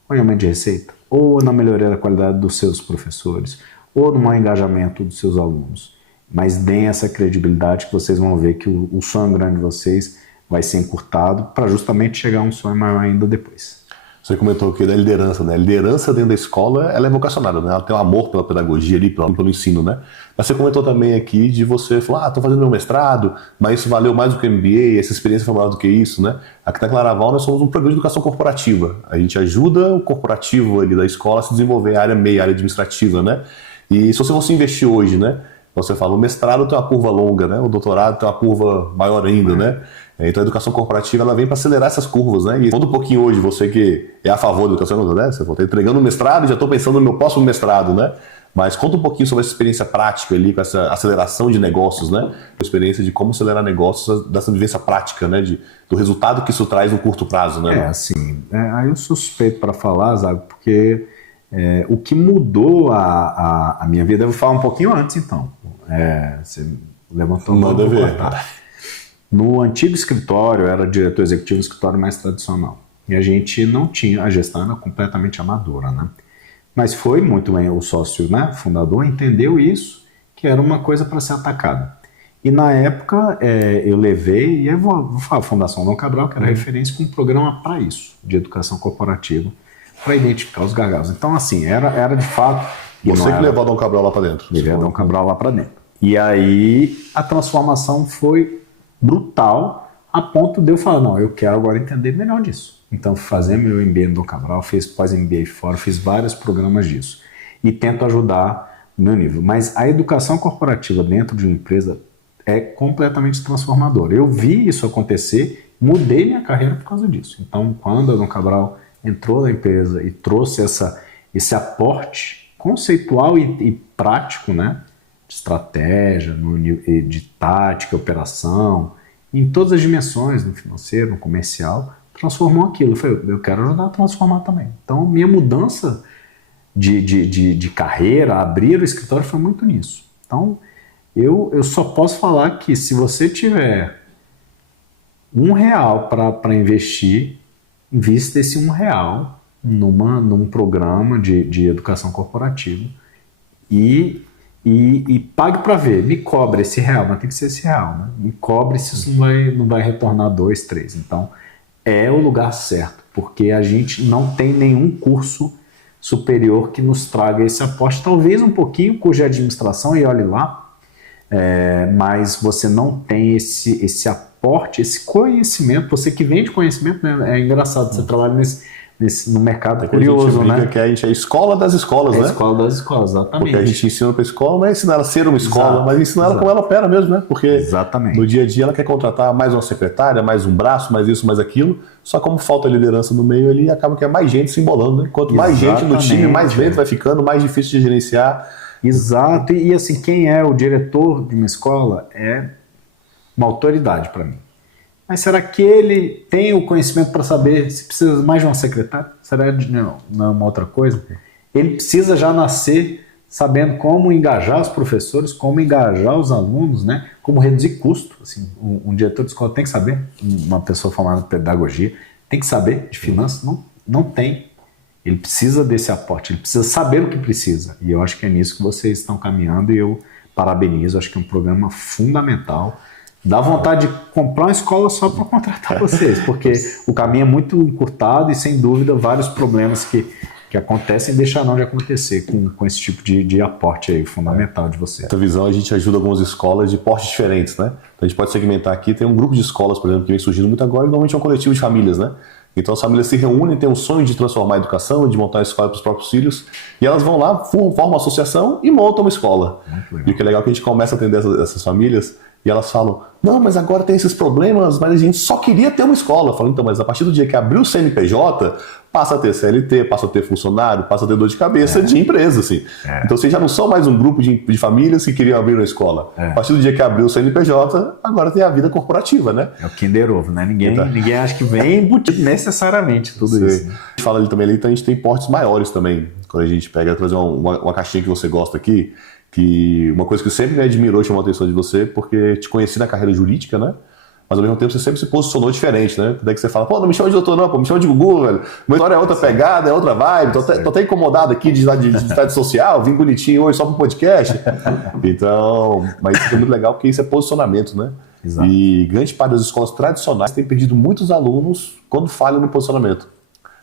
ou em aumento de receita, ou na melhoria da qualidade dos seus professores, ou no maior engajamento dos seus alunos. Mas deem essa credibilidade que vocês vão ver que o sonho grande de vocês vai ser encurtado para justamente chegar a um sonho maior ainda depois. Você comentou aqui da liderança, né? A liderança dentro da escola, ela é vocacionada, né? Ela tem um amor pela pedagogia ali, pelo ensino, né? Mas você comentou também aqui de você falar, estou fazendo meu mestrado, mas isso valeu mais do que o MBA, essa experiência foi maior do que isso, né? Aqui na Claraval nós somos um programa de educação corporativa. A gente ajuda o corporativo ali da escola a se desenvolver a área MEI, a área administrativa, né? E se você fosse investir hoje, né? Você fala, o mestrado tem uma curva longa, né? O doutorado tem uma curva maior ainda, né? Então a educação corporativa ela vem para acelerar essas curvas, né? E conta um pouquinho hoje, você que é a favor da educação, né? Você está entregando o mestrado e já estou pensando no meu próximo mestrado, né? Mas conta um pouquinho sobre essa experiência prática ali, com essa aceleração de negócios, né? A experiência de como acelerar negócios, dessa vivência prática, né? Do resultado que isso traz no curto prazo, né? Aí eu sou suspeito para falar, Zago, porque o que mudou a minha vida, eu vou falar um pouquinho antes, então. Você levantou o Manda ver. No antigo escritório, eu era diretor executivo, um escritório mais tradicional. E a gente não tinha, a gestão era completamente amadora, né? Mas foi muito bem, o sócio, né, fundador entendeu isso, que era uma coisa para ser atacada. E na época eu levei, e eu vou falar a Fundação Dom Cabral, que era referência, com um programa para isso, de educação corporativa, para identificar os gargalos. Então, assim, era de fato... Você que levou o Dom Cabral lá para dentro. Levei o Dom Cabral lá para dentro. E aí a transformação foi brutal, a ponto de eu falar, não, eu quero agora entender melhor disso. Então, fazer meu MBA no Dom Cabral, fiz pós-MBA fora, fiz vários programas disso. E tento ajudar no meu nível. Mas a educação corporativa dentro de uma empresa é completamente transformadora. Eu vi isso acontecer, mudei minha carreira por causa disso. Então, quando o Dom Cabral entrou na empresa e trouxe esse aporte conceitual e prático, né? De estratégia, de tática, operação, em todas as dimensões, no financeiro, no comercial, transformou aquilo. Eu falei, eu quero ajudar a transformar também. Então, minha mudança de carreira, abrir o escritório, foi muito nisso. Então, eu só posso falar que se você tiver R$1 para investir, invista esse R$1 num programa de educação corporativa e pague para ver, me cobre esse R$1, mas tem que ser esse R$1, né? Me cobre se isso não vai retornar 2, 3. Então, é o lugar certo, porque a gente não tem nenhum curso superior que nos traga esse aporte, talvez um pouquinho curso de administração, e olhe lá, mas você não tem esse aporte, esse conhecimento, você que vem de conhecimento, né? É engraçado, você trabalha no mercado É curioso, né? Que a gente é a escola das escolas, É a né? escola das escolas, exatamente. Porque a gente ensina para a escola, não é ensinar ela a ser uma escola, Exato, mas ensinar ela como ela opera mesmo, né? Porque exatamente. no dia a dia ela quer contratar mais uma secretária, mais um braço, mais isso, mais aquilo. Só como falta liderança no meio ali, acaba que é mais gente se embolando, né? Quanto mais gente no time, mais lento vai ficando, mais difícil de gerenciar. Exato. E assim, quem é o diretor de uma escola é uma autoridade para mim. Mas será que ele tem o conhecimento para saber se precisa mais de uma secretária? Será que não é uma outra coisa? Ele precisa já nascer sabendo como engajar os professores, como engajar os alunos, né? Como reduzir custo. Assim, um diretor de escola tem que saber, uma pessoa formada em pedagogia, tem que saber de finanças? Não tem. Ele precisa desse aporte, ele precisa saber o que precisa. E eu acho que é nisso que vocês estão caminhando e eu parabenizo, acho que é um programa fundamental. Dá vontade de comprar uma escola só para contratar vocês, porque o caminho é muito encurtado e, sem dúvida, vários problemas que acontecem deixarão de acontecer com esse tipo de aporte aí fundamental de vocês. Essa visão, a gente ajuda algumas escolas de portes diferentes, né? Então a gente pode segmentar aqui, tem um grupo de escolas, por exemplo, que vem surgindo muito agora, e normalmente é um coletivo de famílias, né? Então as famílias se reúnem, têm um sonho de transformar a educação, de montar a escola para os próprios filhos, e elas vão lá, formam uma associação e montam uma escola. E o que é legal é que a gente começa a atender essas famílias, e elas falam, não, mas agora tem esses problemas, mas a gente só queria ter uma escola. Eu falo, então, mas a partir do dia que abriu o CNPJ, passa a ter CLT, passa a ter funcionário, passa a ter dor de cabeça de empresa, assim. Então vocês já não são mais um grupo de famílias que queriam abrir uma escola. A partir do dia que abriu o CNPJ, agora tem a vida corporativa, né? É o Kinder Ovo, né? Ninguém acha que vem embutido necessariamente tudo isso. Né? A gente fala ali também, então a gente tem portes maiores também. Quando a gente pega, trazer uma caixinha que você gosta aqui, que uma coisa que sempre me admirou e chamou a atenção de você, porque te conheci na carreira jurídica, né? Mas ao mesmo tempo você sempre se posicionou diferente, né? Daí que você fala, pô, não me chama de doutor não, pô, me chama de Gugu, velho. Minha história é outra pegada, é outra vibe, tô até incomodado aqui de estar social, vim bonitinho hoje só pro podcast. Então, mas isso é muito legal porque isso é posicionamento, né? Exato. E grande parte das escolas tradicionais tem perdido muitos alunos quando falham no posicionamento.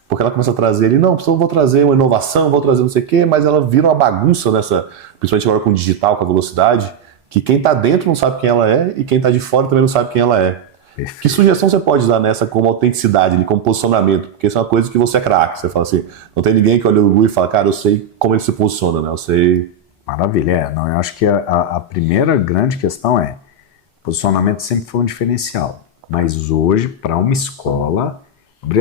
Porque ela começa a trazer ali, não, eu vou trazer uma inovação, vou trazer não sei o quê, mas ela vira uma bagunça nessa, principalmente agora com o digital, com a velocidade, que quem está dentro não sabe quem ela é e quem está de fora também não sabe quem ela é. Perfeito. Que sugestão você pode dar nessa como autenticidade, como posicionamento? Porque isso é uma coisa que você é craque. Você fala assim, não tem ninguém que olha o Gugu e fala, cara, eu sei como ele se posiciona, né? Eu sei... Maravilha, não, eu acho que a primeira grande questão é, posicionamento sempre foi um diferencial, mas hoje, para uma escola,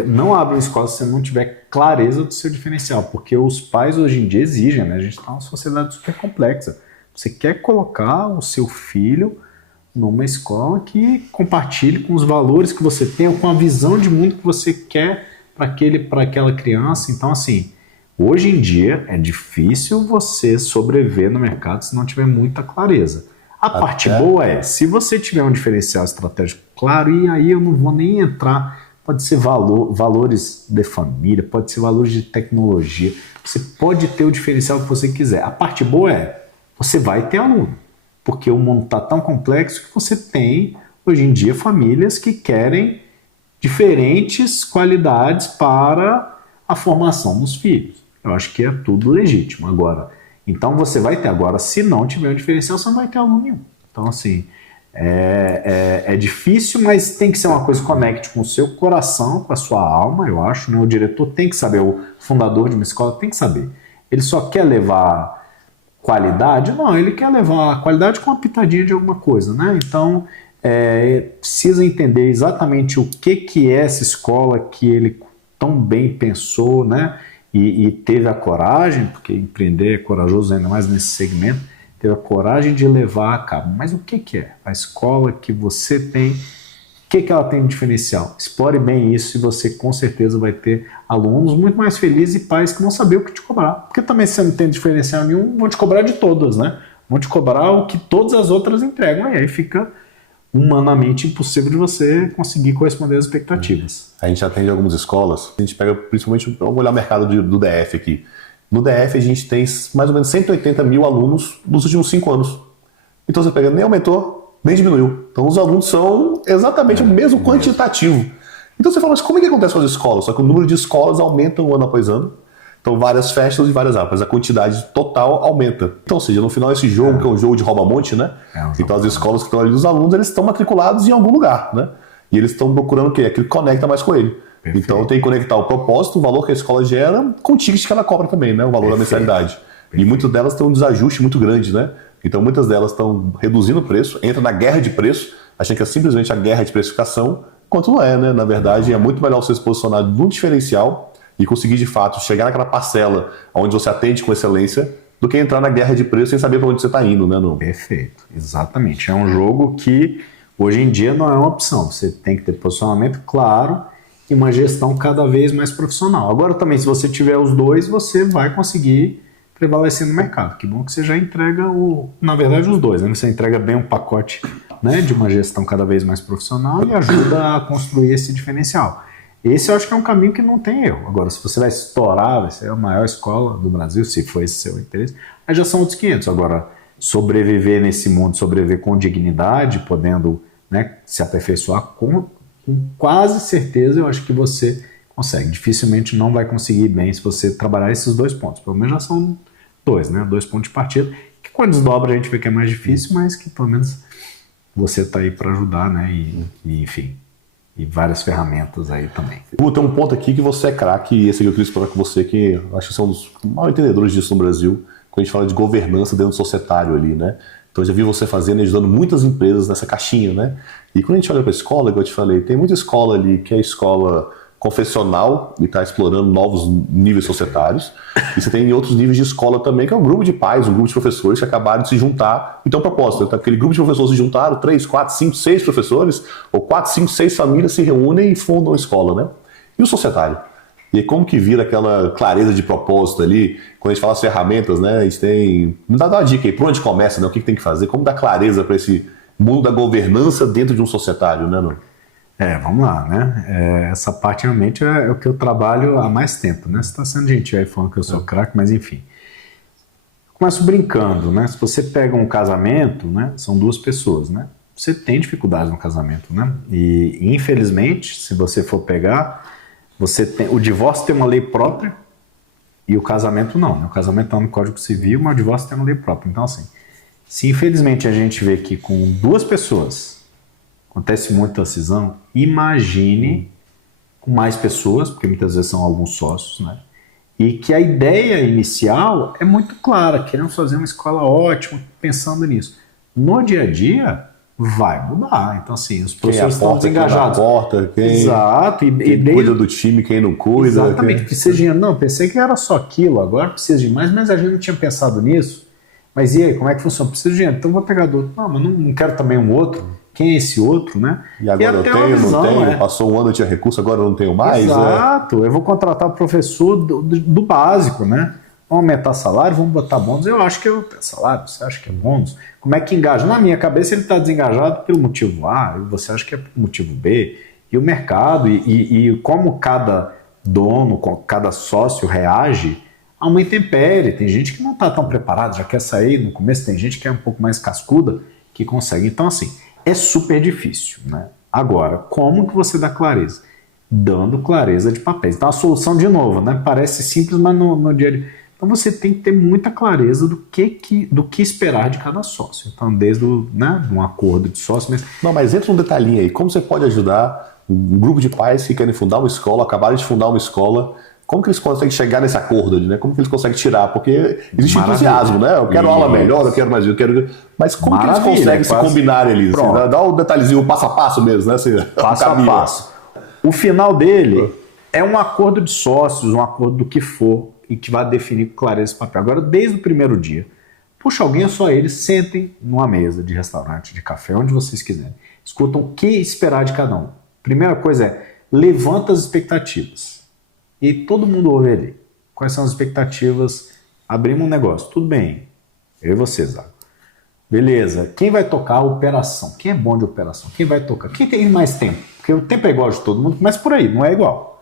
não abre uma escola se você não tiver clareza do seu diferencial, porque os pais hoje em dia exigem, né? A gente está numa sociedade super complexa. Você quer colocar o seu filho numa escola que compartilhe com os valores que você tem, ou com a visão de mundo que você quer para aquela criança. Então, assim, hoje em dia é difícil você sobreviver no mercado se não tiver muita clareza. A parte boa é, se você tiver um diferencial estratégico claro, e aí eu não vou nem entrar, pode ser valores de família, pode ser valores de tecnologia, você pode ter o diferencial que você quiser. A parte boa é, você vai ter aluno, porque o mundo está tão complexo que você tem, hoje em dia, famílias que querem diferentes qualidades para a formação dos filhos. Eu acho que é tudo legítimo. Agora, então você vai ter. Agora, se não tiver um diferencial, você não vai ter aluno nenhum. Então, assim, é difícil, mas tem que ser uma coisa que conecte com o seu coração, com a sua alma, eu acho, né? O diretor tem que saber, o fundador de uma escola tem que saber. Ele só quer levar qualidade? Não, ele quer levar a qualidade com uma pitadinha de alguma coisa, né? Então, precisa entender exatamente o que é essa escola que ele tão bem pensou, né? E teve a coragem, porque empreender é corajoso ainda mais nesse segmento, teve a coragem de levar a cabo. Mas o que é? A escola que você tem, o que ela tem de diferencial? Explore bem isso e você com certeza vai ter alunos muito mais felizes e pais que vão saber o que te cobrar. Porque também se você não tem diferencial nenhum, vão te cobrar de todas, né? Vão te cobrar o que todas as outras entregam, e aí fica humanamente impossível de você conseguir corresponder às expectativas. A gente atende algumas escolas, a gente pega principalmente, vamos olhar o mercado do DF aqui. No DF a gente tem mais ou menos 180 mil alunos nos últimos 5 anos. Então você pega, nem aumentou, nem diminuiu. Então os alunos são exatamente o mesmo quantitativo. Então você fala, mas como é que acontece com as escolas? Só que o número de escolas aumenta ano após ano. Então várias festas e várias áreas, a quantidade total aumenta. Então, ou seja, no final esse jogo, que é um jogo de rouba-monte, né? Então as escolas que estão ali, os alunos, eles estão matriculados em algum lugar, né? E eles estão procurando o quê? Aquilo que conecta mais com ele. Perfeito. Então tem que conectar o propósito, o valor que a escola gera, com o ticket que ela cobra também, né? O valor da mensalidade. E muitas delas têm um desajuste muito grande, né? Então muitas delas estão reduzindo o preço, entra na guerra de preço, achando que é simplesmente a guerra de precificação, enquanto não é, né? Na verdade, é muito melhor você se posicionar num diferencial e conseguir, de fato, chegar naquela parcela onde você atende com excelência, do que entrar na guerra de preço sem saber para onde você está indo, né? Não? Perfeito, exatamente. É um jogo que hoje em dia não é uma opção. Você tem que ter posicionamento claro e uma gestão cada vez mais profissional. Agora também, se você tiver os dois, você vai conseguir prevalecer no mercado. Que bom que você já entrega na verdade, os dois, né? Você entrega bem um pacote, né, de uma gestão cada vez mais profissional e ajuda a construir esse diferencial. Esse eu acho que é um caminho que não tem erro. Agora, se você vai estourar, vai ser a maior escola do Brasil, se for esse seu interesse, aí já são outros 500. Agora, sobreviver nesse mundo, sobreviver com dignidade, podendo, né, se aperfeiçoar, com quase certeza eu acho que você consegue. Dificilmente não vai conseguir bem se você trabalhar esses 2 pontos. Pelo menos já são 2, né? 2 pontos de partida, que quando desdobra a gente vê que é mais difícil, mas que pelo menos você está aí para ajudar, né? E enfim, e várias ferramentas aí também. Tem um ponto aqui que você é craque, e esse aqui eu queria explorar com você, que eu acho que você é um dos maiores entendedores disso no Brasil, quando a gente fala de governança dentro do societário ali, né? Então eu já vi você fazendo e ajudando muitas empresas nessa caixinha, né? E quando a gente olha para a escola, igual eu te falei, tem muita escola ali que é escola confessional e está explorando novos níveis societários. E você tem outros níveis de escola também, que é um grupo de pais, um grupo de professores que acabaram de se juntar. Então, propósito, aquele grupo de professores se juntaram, 3, 4, 5, 6 professores, ou 4, 5, 6 famílias se reúnem e fundam a escola, né? E o societário? E aí, como que vira aquela clareza de propósito ali? Quando a gente fala as ferramentas, né? A gente tem... Me dá uma dica aí, por onde começa, né? O que tem que fazer? Como dar clareza para esse mundo da governança dentro de um societário, né? Não? Vamos lá, né? Essa parte realmente é o que eu trabalho há mais tempo, né? Você está sendo gentil aí falando que eu sou craque, mas enfim. Começo brincando, né? Se você pega um casamento, né? São 2 pessoas, né? Você tem dificuldades no casamento, né? E infelizmente, se você for pegar, o divórcio tem uma lei própria e o casamento não, né? O casamento está no Código Civil, mas o divórcio tem uma lei própria. Então, assim, se infelizmente a gente vê que com 2 pessoas acontece muita cisão, imagine com mais pessoas, porque muitas vezes são alguns sócios, né? E que a ideia inicial é muito clara, queremos fazer uma escola ótima, pensando nisso. No dia a dia, vai mudar. Então, assim, os professores estão desengajados. Exato. Quem cuida do time, quem não cuida. Exatamente. Precisa de dinheiro. Não, pensei que era só aquilo, agora precisa de mais, mas a gente não tinha pensado nisso. Mas e aí, como é que funciona? Precisa de dinheiro, então vou pegar do outro. Não, mas não quero também um outro. Quem é esse outro, né? E agora eu tenho, não tenho, passou um ano, eu tinha recurso, agora eu não tenho mais. Exato, eu vou contratar o professor do básico, né? Vamos aumentar salário, vamos botar bônus. Eu acho que eu tenho salário, você acha que é bônus? Como é que engaja? Na minha cabeça ele está desengajado pelo motivo A, e você acha que é pelo motivo B. E o mercado, e como cada dono, cada sócio reage a uma intempérie. Tem gente que não está tão preparada, já quer sair no começo, tem gente que é um pouco mais cascuda, que consegue. Então, assim, é super difícil, né? Agora, como que você dá clareza? Dando clareza de papéis. Então, a solução, de novo, né? Parece simples, mas no dia a dia... Então, você tem que ter muita clareza do que esperar de cada sócio. Então, desde um acordo de sócio... Mas entra um detalhinho aí. Como você pode ajudar um grupo de pais que querem fundar uma escola, acabaram de fundar uma escola... Como que eles conseguem chegar nesse acordo ali, né? Como que eles conseguem tirar? Porque existe entusiasmo, né? Eu quero aula melhor, eu quero mais, eu quero... Mas como que eles conseguem se combinarem ali? Assim, dá um detalhezinho, o passo a passo mesmo, né? Assim, passo a passo. O final dele é um acordo de sócios, um acordo do que for, e que vai definir com clareza esse papel. Agora, desde o primeiro dia, puxa alguém ou só eles, sentem numa mesa de restaurante, de café, onde vocês quiserem. Escutam o que esperar de cada um. Primeira coisa é, levanta as expectativas. E todo mundo ouve ali. Quais são as expectativas? Abrimos um negócio. Tudo bem. Eu e você, Zago. Beleza. Quem vai tocar a operação? Quem é bom de operação? Quem vai tocar? Quem tem mais tempo? Porque o tempo é igual de todo mundo, mas por aí, não é igual.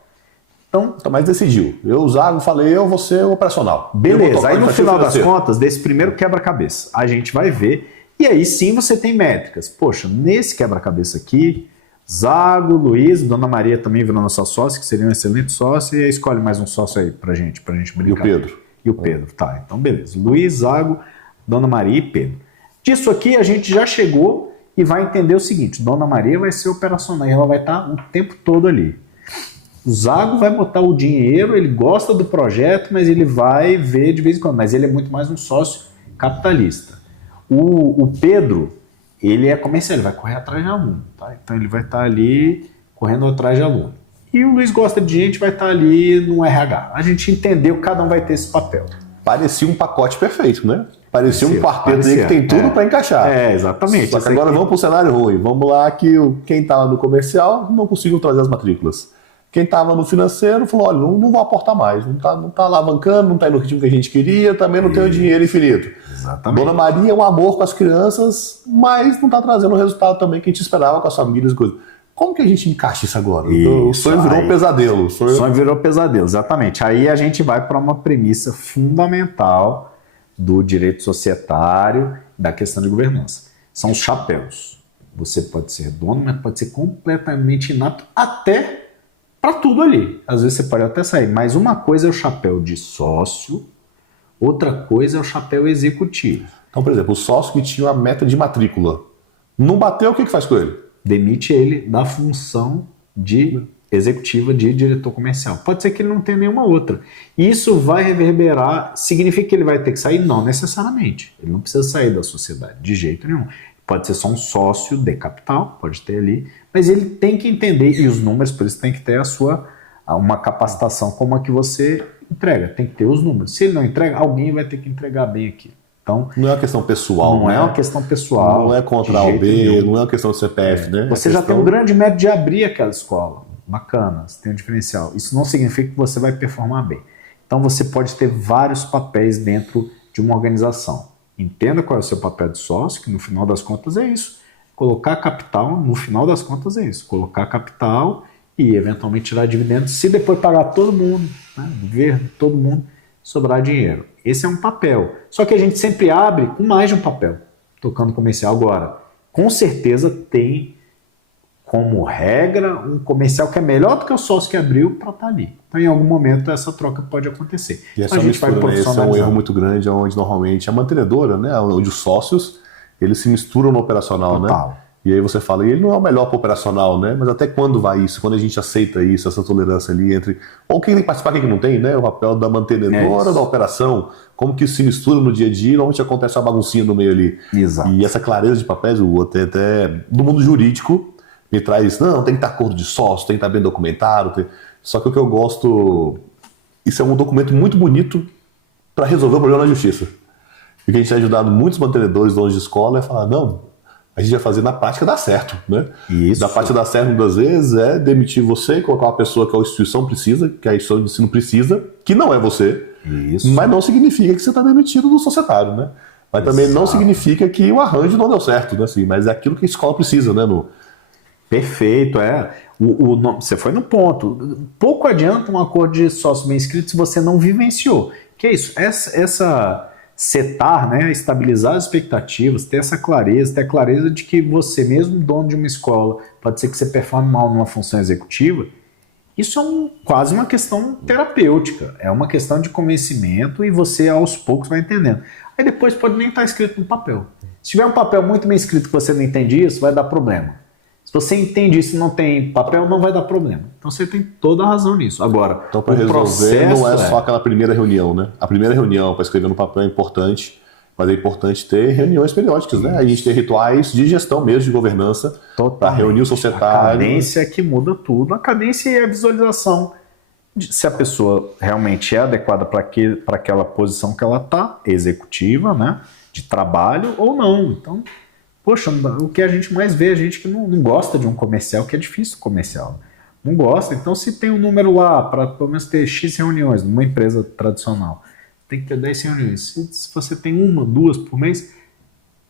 Então, mas decidiu. Eu, Zago, falei, eu vou ser o operacional. Beleza. Aí no final das contas, desse primeiro quebra-cabeça, a gente vai ver. E aí sim você tem métricas. Poxa, nesse quebra-cabeça aqui... Zago, Luiz, Dona Maria também virou nossa sócia, que seria um excelente sócio, e escolhe mais um sócio aí pra gente brincar. E o Pedro. E o Pedro, tá. Então, beleza. Luiz, Zago, Dona Maria e Pedro. Disso aqui, a gente já chegou e vai entender o seguinte, Dona Maria vai ser operacional, e ela vai estar o tempo todo ali. O Zago vai botar o dinheiro, ele gosta do projeto, mas ele vai ver de vez em quando. Mas ele é muito mais um sócio capitalista. O Pedro, ele é comercial, ele vai correr atrás de aluno. Tá? Então ele vai estar ali correndo atrás de aluno. E o Luiz gosta de gente, vai estar ali no RH. A gente entendeu que cada um vai ter esse papel. Parecia um pacote perfeito, né? Parecia um quarteto aí que tem tudo para encaixar. Exatamente. Só que agora vamos para o cenário ruim. Vamos lá que quem estava no comercial não conseguiu trazer as matrículas. Quem estava no financeiro falou, olha, não vou aportar mais, não tá alavancando, não está indo no ritmo que a gente queria, também não tem o dinheiro infinito. Exatamente. Dona Maria é um amor com as crianças, mas não está trazendo o resultado também que a gente esperava com as famílias e coisas. Como que a gente encaixa isso agora? O sonho virou um pesadelo. O sonho virou pesadelo, exatamente. Aí a gente vai para uma premissa fundamental do direito societário, da questão de governança. São os chapéus. Você pode ser dono, mas pode ser completamente inato, até para tudo ali. Às vezes você pode até sair, mas uma coisa é o chapéu de sócio, outra coisa é o chapéu executivo. Então, por exemplo, o sócio que tinha uma meta de matrícula, não bateu, o que faz com ele? Demite ele da função de executiva de diretor comercial. Pode ser que ele não tenha nenhuma outra. Isso vai reverberar, significa que ele vai ter que sair? Não necessariamente. Ele não precisa sair da sociedade de jeito nenhum. Pode ser só um sócio de capital, pode ter ali, mas ele tem que entender, e os números, por isso tem que ter uma capacitação como a que você entrega, tem que ter os números. Se ele não entrega, alguém vai ter que entregar bem aqui. Então, não é uma questão pessoal, não é uma questão pessoal. Não é contra A ou B, não é uma questão do CPF, né? Você já tem um grande método de abrir aquela escola. Bacana, você tem um diferencial. Isso não significa que você vai performar bem. Então você pode ter vários papéis dentro de uma organização. Entenda qual é o seu papel de sócio, que no final das contas é isso. Colocar capital, no final das contas é isso. Colocar capital e eventualmente tirar dividendos, se depois pagar todo mundo, né, ver todo mundo, sobrar dinheiro. Esse é um papel. Só que a gente sempre abre com mais de um papel, tocando comercial. Agora, com certeza tem como regra um comercial que é melhor do que o sócio que abriu para estar ali. Então, em algum momento, essa troca pode acontecer. E essa mistura, né? Esse é um erro muito grande, onde normalmente a mantenedora, né, onde os sócios, eles se misturam no operacional, total, né? E aí você fala, e ele não é o melhor para o operacional, né? Mas até quando vai isso? Quando a gente aceita isso, essa tolerância ali entre... Ou quem tem que participar, quem não tem, né? O papel da mantenedora, da operação, como que se mistura no dia a dia, onde acontece uma baguncinha no meio ali. Exato. E essa clareza de papéis, até do mundo jurídico, me traz, não, tem que estar acordo de sócio, tem que estar bem documentado. Só que o que eu gosto... Isso é um documento muito bonito para resolver o problema na justiça. Porque a gente tem ajudado muitos mantenedores, donos de escola, a falar, não... A gente vai fazer na prática dar certo, né? Isso. Da prática dar certo, muitas vezes, é demitir você e colocar uma pessoa que a instituição precisa, que a instituição de ensino precisa, que não é você. Isso. Mas não significa que você está demitido do societário, né? Mas também não significa que o arranjo não deu certo, né? Assim, mas é aquilo que a escola precisa, né? Perfeito, é. Você foi no ponto. Pouco adianta um acordo de sócio bem escrito se você não vivenciou. Que é isso? Essa setar, né, estabilizar as expectativas, ter essa clareza, ter a clareza de que você mesmo, dono de uma escola, pode ser que você performe mal numa função executiva, isso é quase uma questão terapêutica, é uma questão de convencimento e você aos poucos vai entendendo. Aí depois pode nem estar escrito no papel. Se tiver um papel muito bem escrito que você não entende isso, vai dar problema. Se você entende isso e não tem papel, não vai dar problema. Então você tem toda a razão nisso. Agora, então para resolver não é só aquela primeira reunião, né? A primeira reunião para escrever no papel é importante, mas é importante ter reuniões periódicas, né? A gente tem rituais de gestão mesmo, de governança, para reunir o societário. A cadência é que muda tudo. A cadência e a visualização de se a pessoa realmente é adequada para aquela posição que ela está, executiva, né? De trabalho ou não. Então... Poxa, o que a gente mais vê, a gente que não gosta de um comercial, que é difícil comercial. Não gosta. Então, se tem um número lá para pelo menos ter X reuniões numa empresa tradicional, tem que ter 10 reuniões. Se você tem 1, 2 por mês,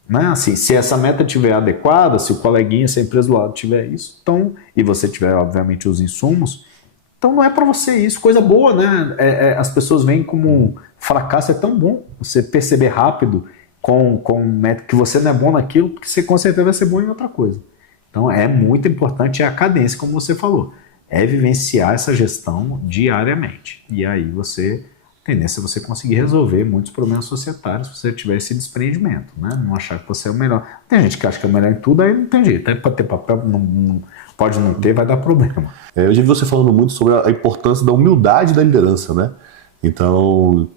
né? Assim, se essa meta estiver adequada, se o coleguinha, se a empresa do lado tiver isso, então, e você tiver, obviamente, os insumos, então não é para você isso. Coisa boa, né? As pessoas veem como fracasso, é tão bom você perceber rápido com que você não é bom naquilo, porque você com certeza vai ser bom em outra coisa. Então é muito importante a cadência, como você falou, é vivenciar essa gestão diariamente. E aí você tendência é você conseguir resolver muitos problemas societários se você tiver esse desprendimento, né? Não achar que você é o melhor. Tem gente que acha que é o melhor em tudo, aí não tem jeito. Aí pode ter papel, pode não ter, vai dar problema. Eu já vi você falando muito sobre a importância da humildade da liderança, né? Então,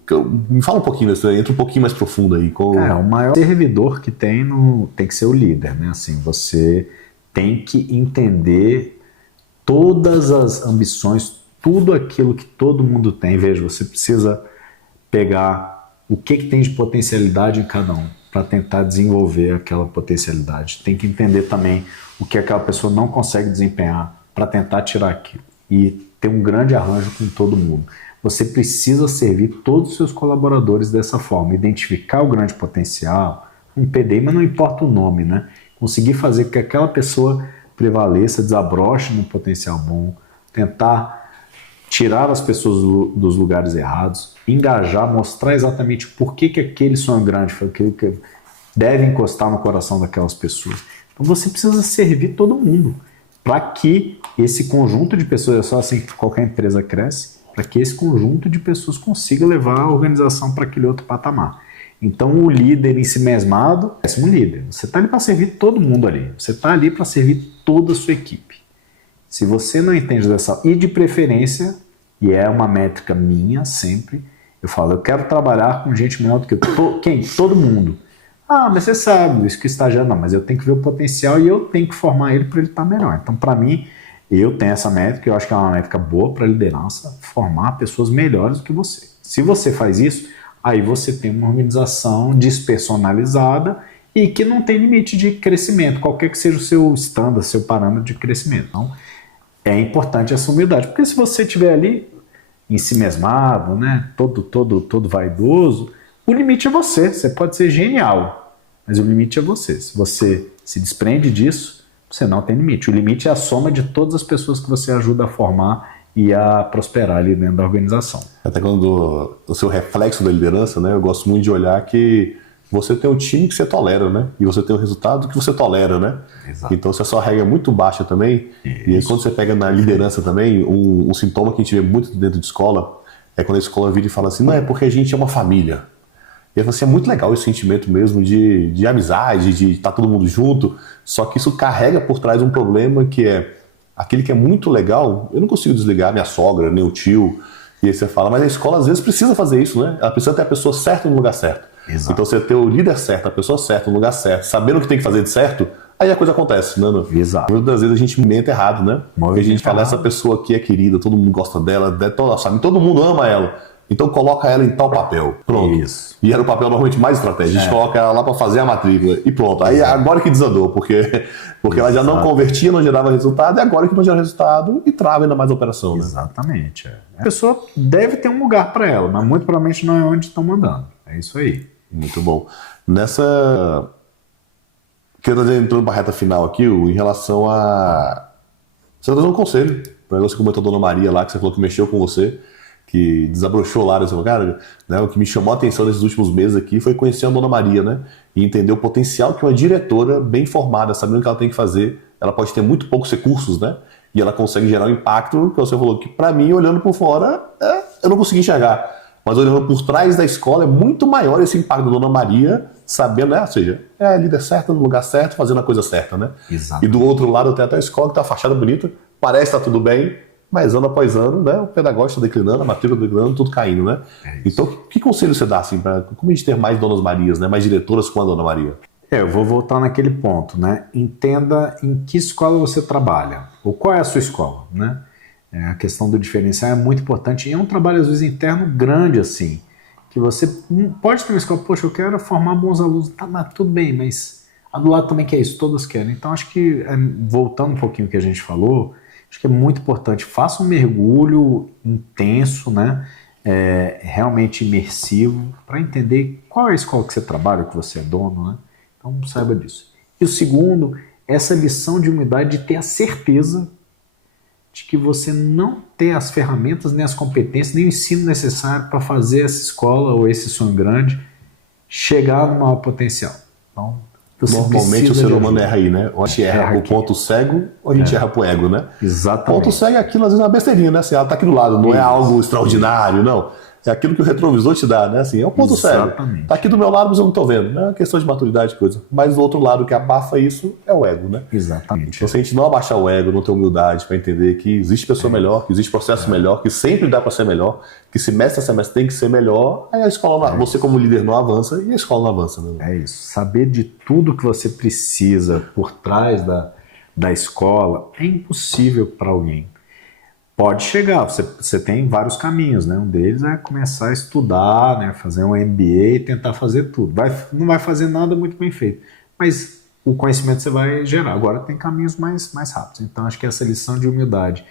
me fala um pouquinho disso, entra um pouquinho mais profundo aí. O maior servidor que tem tem que ser o líder, né? Assim, você tem que entender todas as ambições, tudo aquilo que todo mundo tem. Veja, você precisa pegar o que tem de potencialidade em cada um para tentar desenvolver aquela potencialidade. Tem que entender também o que aquela pessoa não consegue desempenhar para tentar tirar aquilo. E ter um grande arranjo com todo mundo. Você precisa servir todos os seus colaboradores dessa forma, identificar o grande potencial, um PDI, mas não importa o nome, né? Conseguir fazer com que aquela pessoa prevaleça, desabroche num potencial bom, tentar tirar as pessoas dos lugares errados, engajar, mostrar exatamente por que aquele sonho grande foi aquilo que deve encostar no coração daquelas pessoas. Então você precisa servir todo mundo para que esse conjunto de pessoas, é só assim que qualquer empresa cresce, para que esse conjunto de pessoas consiga levar a organização para aquele outro patamar. Então o líder em si mesmado é um líder. Você está ali para servir todo mundo ali. Você está ali para servir toda a sua equipe. Se você não entende dessa... E de preferência, e é uma métrica minha sempre, eu falo, eu quero trabalhar com gente melhor do que eu. Quem? Todo mundo. Ah, mas você sabe, isso que estagiário não, mas eu tenho que ver o potencial e eu tenho que formar ele para ele estar melhor. Então, para mim, eu tenho essa métrica, eu acho que é uma métrica boa para a liderança, formar pessoas melhores do que você. Se você faz isso, aí você tem uma organização despersonalizada e que não tem limite de crescimento, qualquer que seja o seu standard, seu parâmetro de crescimento. Então, é importante essa humildade, porque se você estiver ali em si mesmado, né, todo vaidoso, o limite é você. Você pode ser genial, mas o limite é você. Se você se desprende disso, você não tem limite. O limite é a soma de todas as pessoas que você ajuda a formar e a prosperar ali dentro da organização. Até quando o seu reflexo da liderança, né, eu gosto muito de olhar que você tem um time que você tolera, né? E você tem um resultado que você tolera, né? Exato. Então, se a sua regra é muito baixa também, Isso. e aí quando você pega na liderança também, um sintoma que a gente vê muito dentro de escola é quando a escola vira e fala assim, não, é porque a gente é uma família. E aí, assim, é muito legal esse sentimento mesmo de amizade, de estar todo mundo junto, só que isso carrega por trás um problema que é aquele que é muito legal, eu não consigo desligar minha sogra, nem o tio, e aí você fala, mas a escola às vezes precisa fazer isso, né? Ela precisa ter a pessoa certa no lugar certo. Exato. Então você ter o líder certo, a pessoa certa, no lugar certo, sabendo o que tem que fazer de certo, aí a coisa acontece, né? Exato. Muitas vezes a gente mente errado, né? Porque a gente fala, essa pessoa aqui é querida, todo mundo gosta dela, todo mundo ama ela. Então coloca ela em tal papel. Pronto. Isso. E era o papel normalmente mais estratégico. A gente coloca ela lá para fazer a matrícula e pronto. Aí agora que desandou, porque ela já não convertia, não gerava resultado, e agora que não gera resultado e trava ainda mais a operação. Né? Exatamente. A pessoa deve ter um lugar para ela, mas muito provavelmente não é onde estão mandando. É isso aí. Muito bom. Nessa... Quero entrando para a reta final aqui, em relação a... Você está dando um conselho. Para você comentou a Dona Maria lá, que você falou que mexeu com você, que desabrochou lá, você falou, cara, né, o que me chamou a atenção nesses últimos meses aqui foi conhecer a Dona Maria, né? E entender o potencial que uma diretora bem formada, sabendo o que ela tem que fazer, ela pode ter muito poucos recursos, né? E ela consegue gerar um impacto, que você falou que para mim, olhando por fora, eu não consegui enxergar. Mas olhando por trás da escola, é muito maior esse impacto da Dona Maria, sabendo, né? Ou seja, é a líder certa, no lugar certo, fazendo a coisa certa, né? Exato. E do outro lado tem até a escola que tá a fachada bonita, parece que tá tudo bem, mas ano após ano, né? O pedagógico está declinando, a matrícula declinando, tudo caindo, né? Então, que conselho você dá, assim, para como a gente ter mais Donas Marias, né? Mais diretoras com a Dona Maria? Eu vou voltar naquele ponto, né? Entenda em que escola você trabalha, ou qual é a sua escola, né? A questão do diferencial é muito importante e é um trabalho, às vezes, interno grande, assim, que você pode ter uma escola, poxa, eu quero formar bons alunos, tá, mas tudo bem, mas a do lado também quer isso, todas querem. Então, acho que, voltando um pouquinho ao que a gente falou, acho que é muito importante, faça um mergulho intenso, né, realmente imersivo, para entender qual é a escola que você trabalha, que você é dono, né? Então, saiba disso. E o segundo, essa lição de humildade de ter a certeza de que você não tem as ferramentas, nem as competências, nem o ensino necessário para fazer essa escola ou esse sonho grande chegar no maior potencial. Então, normalmente o ser humano erra aí, né? Ou a gente erra pro ponto cego, ou a gente erra pro ego, né? Exatamente. Ponto cego é aquilo, às vezes, é uma besteirinha, né? Assim, ela tá aqui do lado, não é algo extraordinário, não. É aquilo que o retrovisor te dá, né? Assim, é um ponto cego. Tá aqui do meu lado, mas eu não tô vendo. Não é uma questão de maturidade e coisa. Mas do outro lado que abafa isso é o ego, né? Exatamente. Então, se a gente não abaixar o ego, não ter humildade para entender que existe pessoa melhor, que existe processo melhor, que sempre dá para ser melhor, que semestre a semestre tem que ser melhor, aí a escola, você como líder não avança e a escola não avança. Né? É isso. Saber de tudo que você precisa por trás da escola é impossível para alguém. Pode chegar, você tem vários caminhos, né? Um deles é começar a estudar, né? Fazer um MBA e tentar fazer tudo. Não vai fazer nada muito bem feito, mas o conhecimento você vai gerar. Agora tem caminhos mais rápidos. Então acho que essa lição de humildade,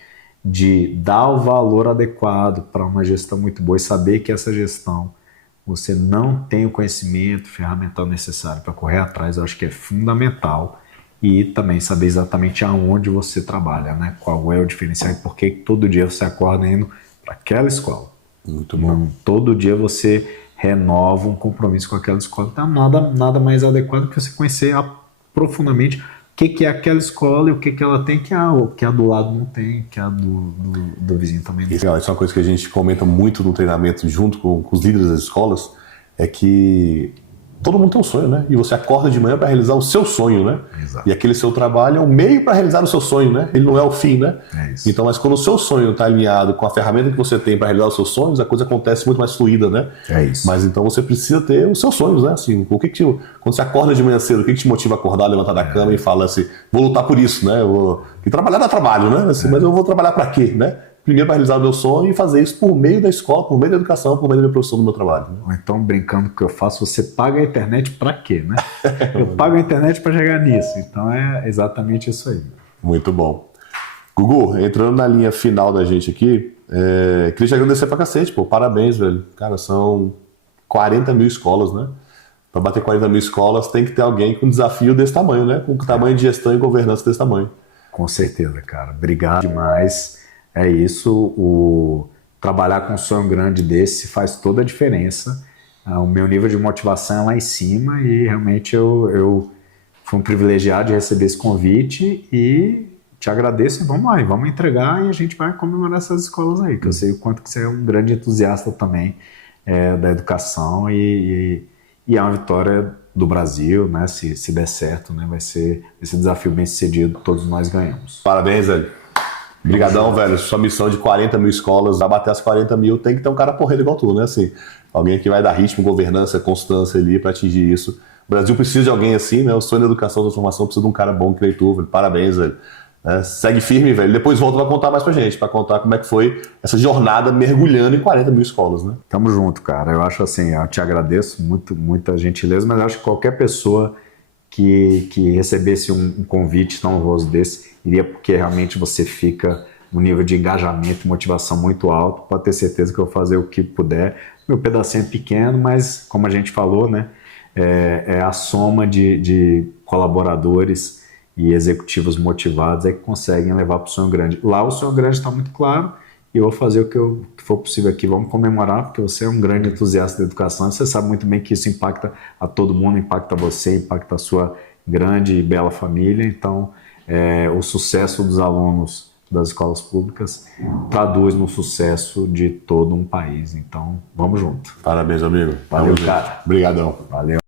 de dar o valor adequado para uma gestão muito boa e saber que essa gestão você não tem o conhecimento ferramental necessário para correr atrás, eu acho que é fundamental. E também saber exatamente aonde você trabalha, né? Qual é o diferencial e por que todo dia você acorda indo para aquela escola. Muito bom. Não, todo dia você renova um compromisso com aquela escola. Então, nada mais adequado que você conhecer profundamente o que é aquela escola e o que ela tem que a do lado não tem, que a do vizinho também não tem. Isso é uma coisa que a gente comenta muito no treinamento junto com os líderes das escolas, é que todo mundo tem um sonho, né? E você acorda de manhã para realizar o seu sonho, né? Exato. E aquele seu trabalho é um meio para realizar o seu sonho, né? Ele não é o fim, né? É isso. Então, mas quando o seu sonho está alinhado com a ferramenta que você tem para realizar os seus sonhos, a coisa acontece muito mais fluida, né? É isso. Mas então você precisa ter os seus sonhos, né? Assim, quando você acorda de manhã cedo, o que te motiva a acordar, levantar da cama e falar assim, vou lutar por isso, né? E trabalhar dá trabalho, né? Assim, mas eu vou trabalhar para quê, né? Primeiro para realizar o meu sonho e fazer isso por meio da escola, por meio da educação, por meio da minha profissão, do meu trabalho. Né? Ou então, brincando com o que eu faço, você paga a internet para quê, né? Eu pago a internet para chegar nisso. Então é exatamente isso aí. Muito bom. Gugu, entrando na linha final da gente aqui, queria te agradecer pra cacete, pô. Parabéns, velho. Cara, são 40 mil escolas, né? Para bater 40 mil escolas tem que ter alguém com um desafio desse tamanho, né? Com tamanho de gestão e governança desse tamanho. Com certeza, cara. Obrigado demais. É isso, trabalhar com um sonho grande desse faz toda a diferença. O meu nível de motivação é lá em cima e realmente eu fui um privilegiado de receber esse convite e te agradeço e vamos lá, e vamos entregar e a gente vai comemorar essas escolas aí, que eu sei o quanto que você é um grande entusiasta também da educação e é uma vitória do Brasil, né? Se der certo, né? Vai ser esse desafio bem sucedido, todos nós ganhamos. Parabéns, velho. Obrigadão, velho. Sua missão de 40 mil escolas, vai bater as 40 mil, tem que ter um cara porreiro igual tu, né? Assim, alguém que vai dar ritmo, governança, constância ali para atingir isso. O Brasil precisa de alguém assim, né? O sonho da educação, da transformação precisa de um cara bom que nem tu, velho. Parabéns, velho. Segue firme, velho. Depois volta pra contar mais pra gente, pra contar como é que foi essa jornada mergulhando em 40 mil escolas, né? Tamo junto, cara. Eu acho assim, eu te agradeço, muita gentileza, mas eu acho que qualquer pessoa que recebesse um convite tão honroso desse, iria porque realmente você fica no nível de engajamento e motivação muito alto, pode ter certeza que eu vou fazer o que puder. Meu pedacinho é pequeno, mas como a gente falou, né, é a soma de colaboradores e executivos motivados é que conseguem levar para o sonho grande. Lá o sonho grande está muito claro e eu vou fazer o que for possível aqui. Vamos comemorar, porque você é um grande entusiasta da educação. Você sabe muito bem que isso impacta a todo mundo, impacta você, impacta a sua grande e bela família. Então, o sucesso dos alunos das escolas públicas traduz no sucesso de todo um país. Então, vamos junto. Parabéns, amigo. Valeu, cara. Obrigadão. Valeu.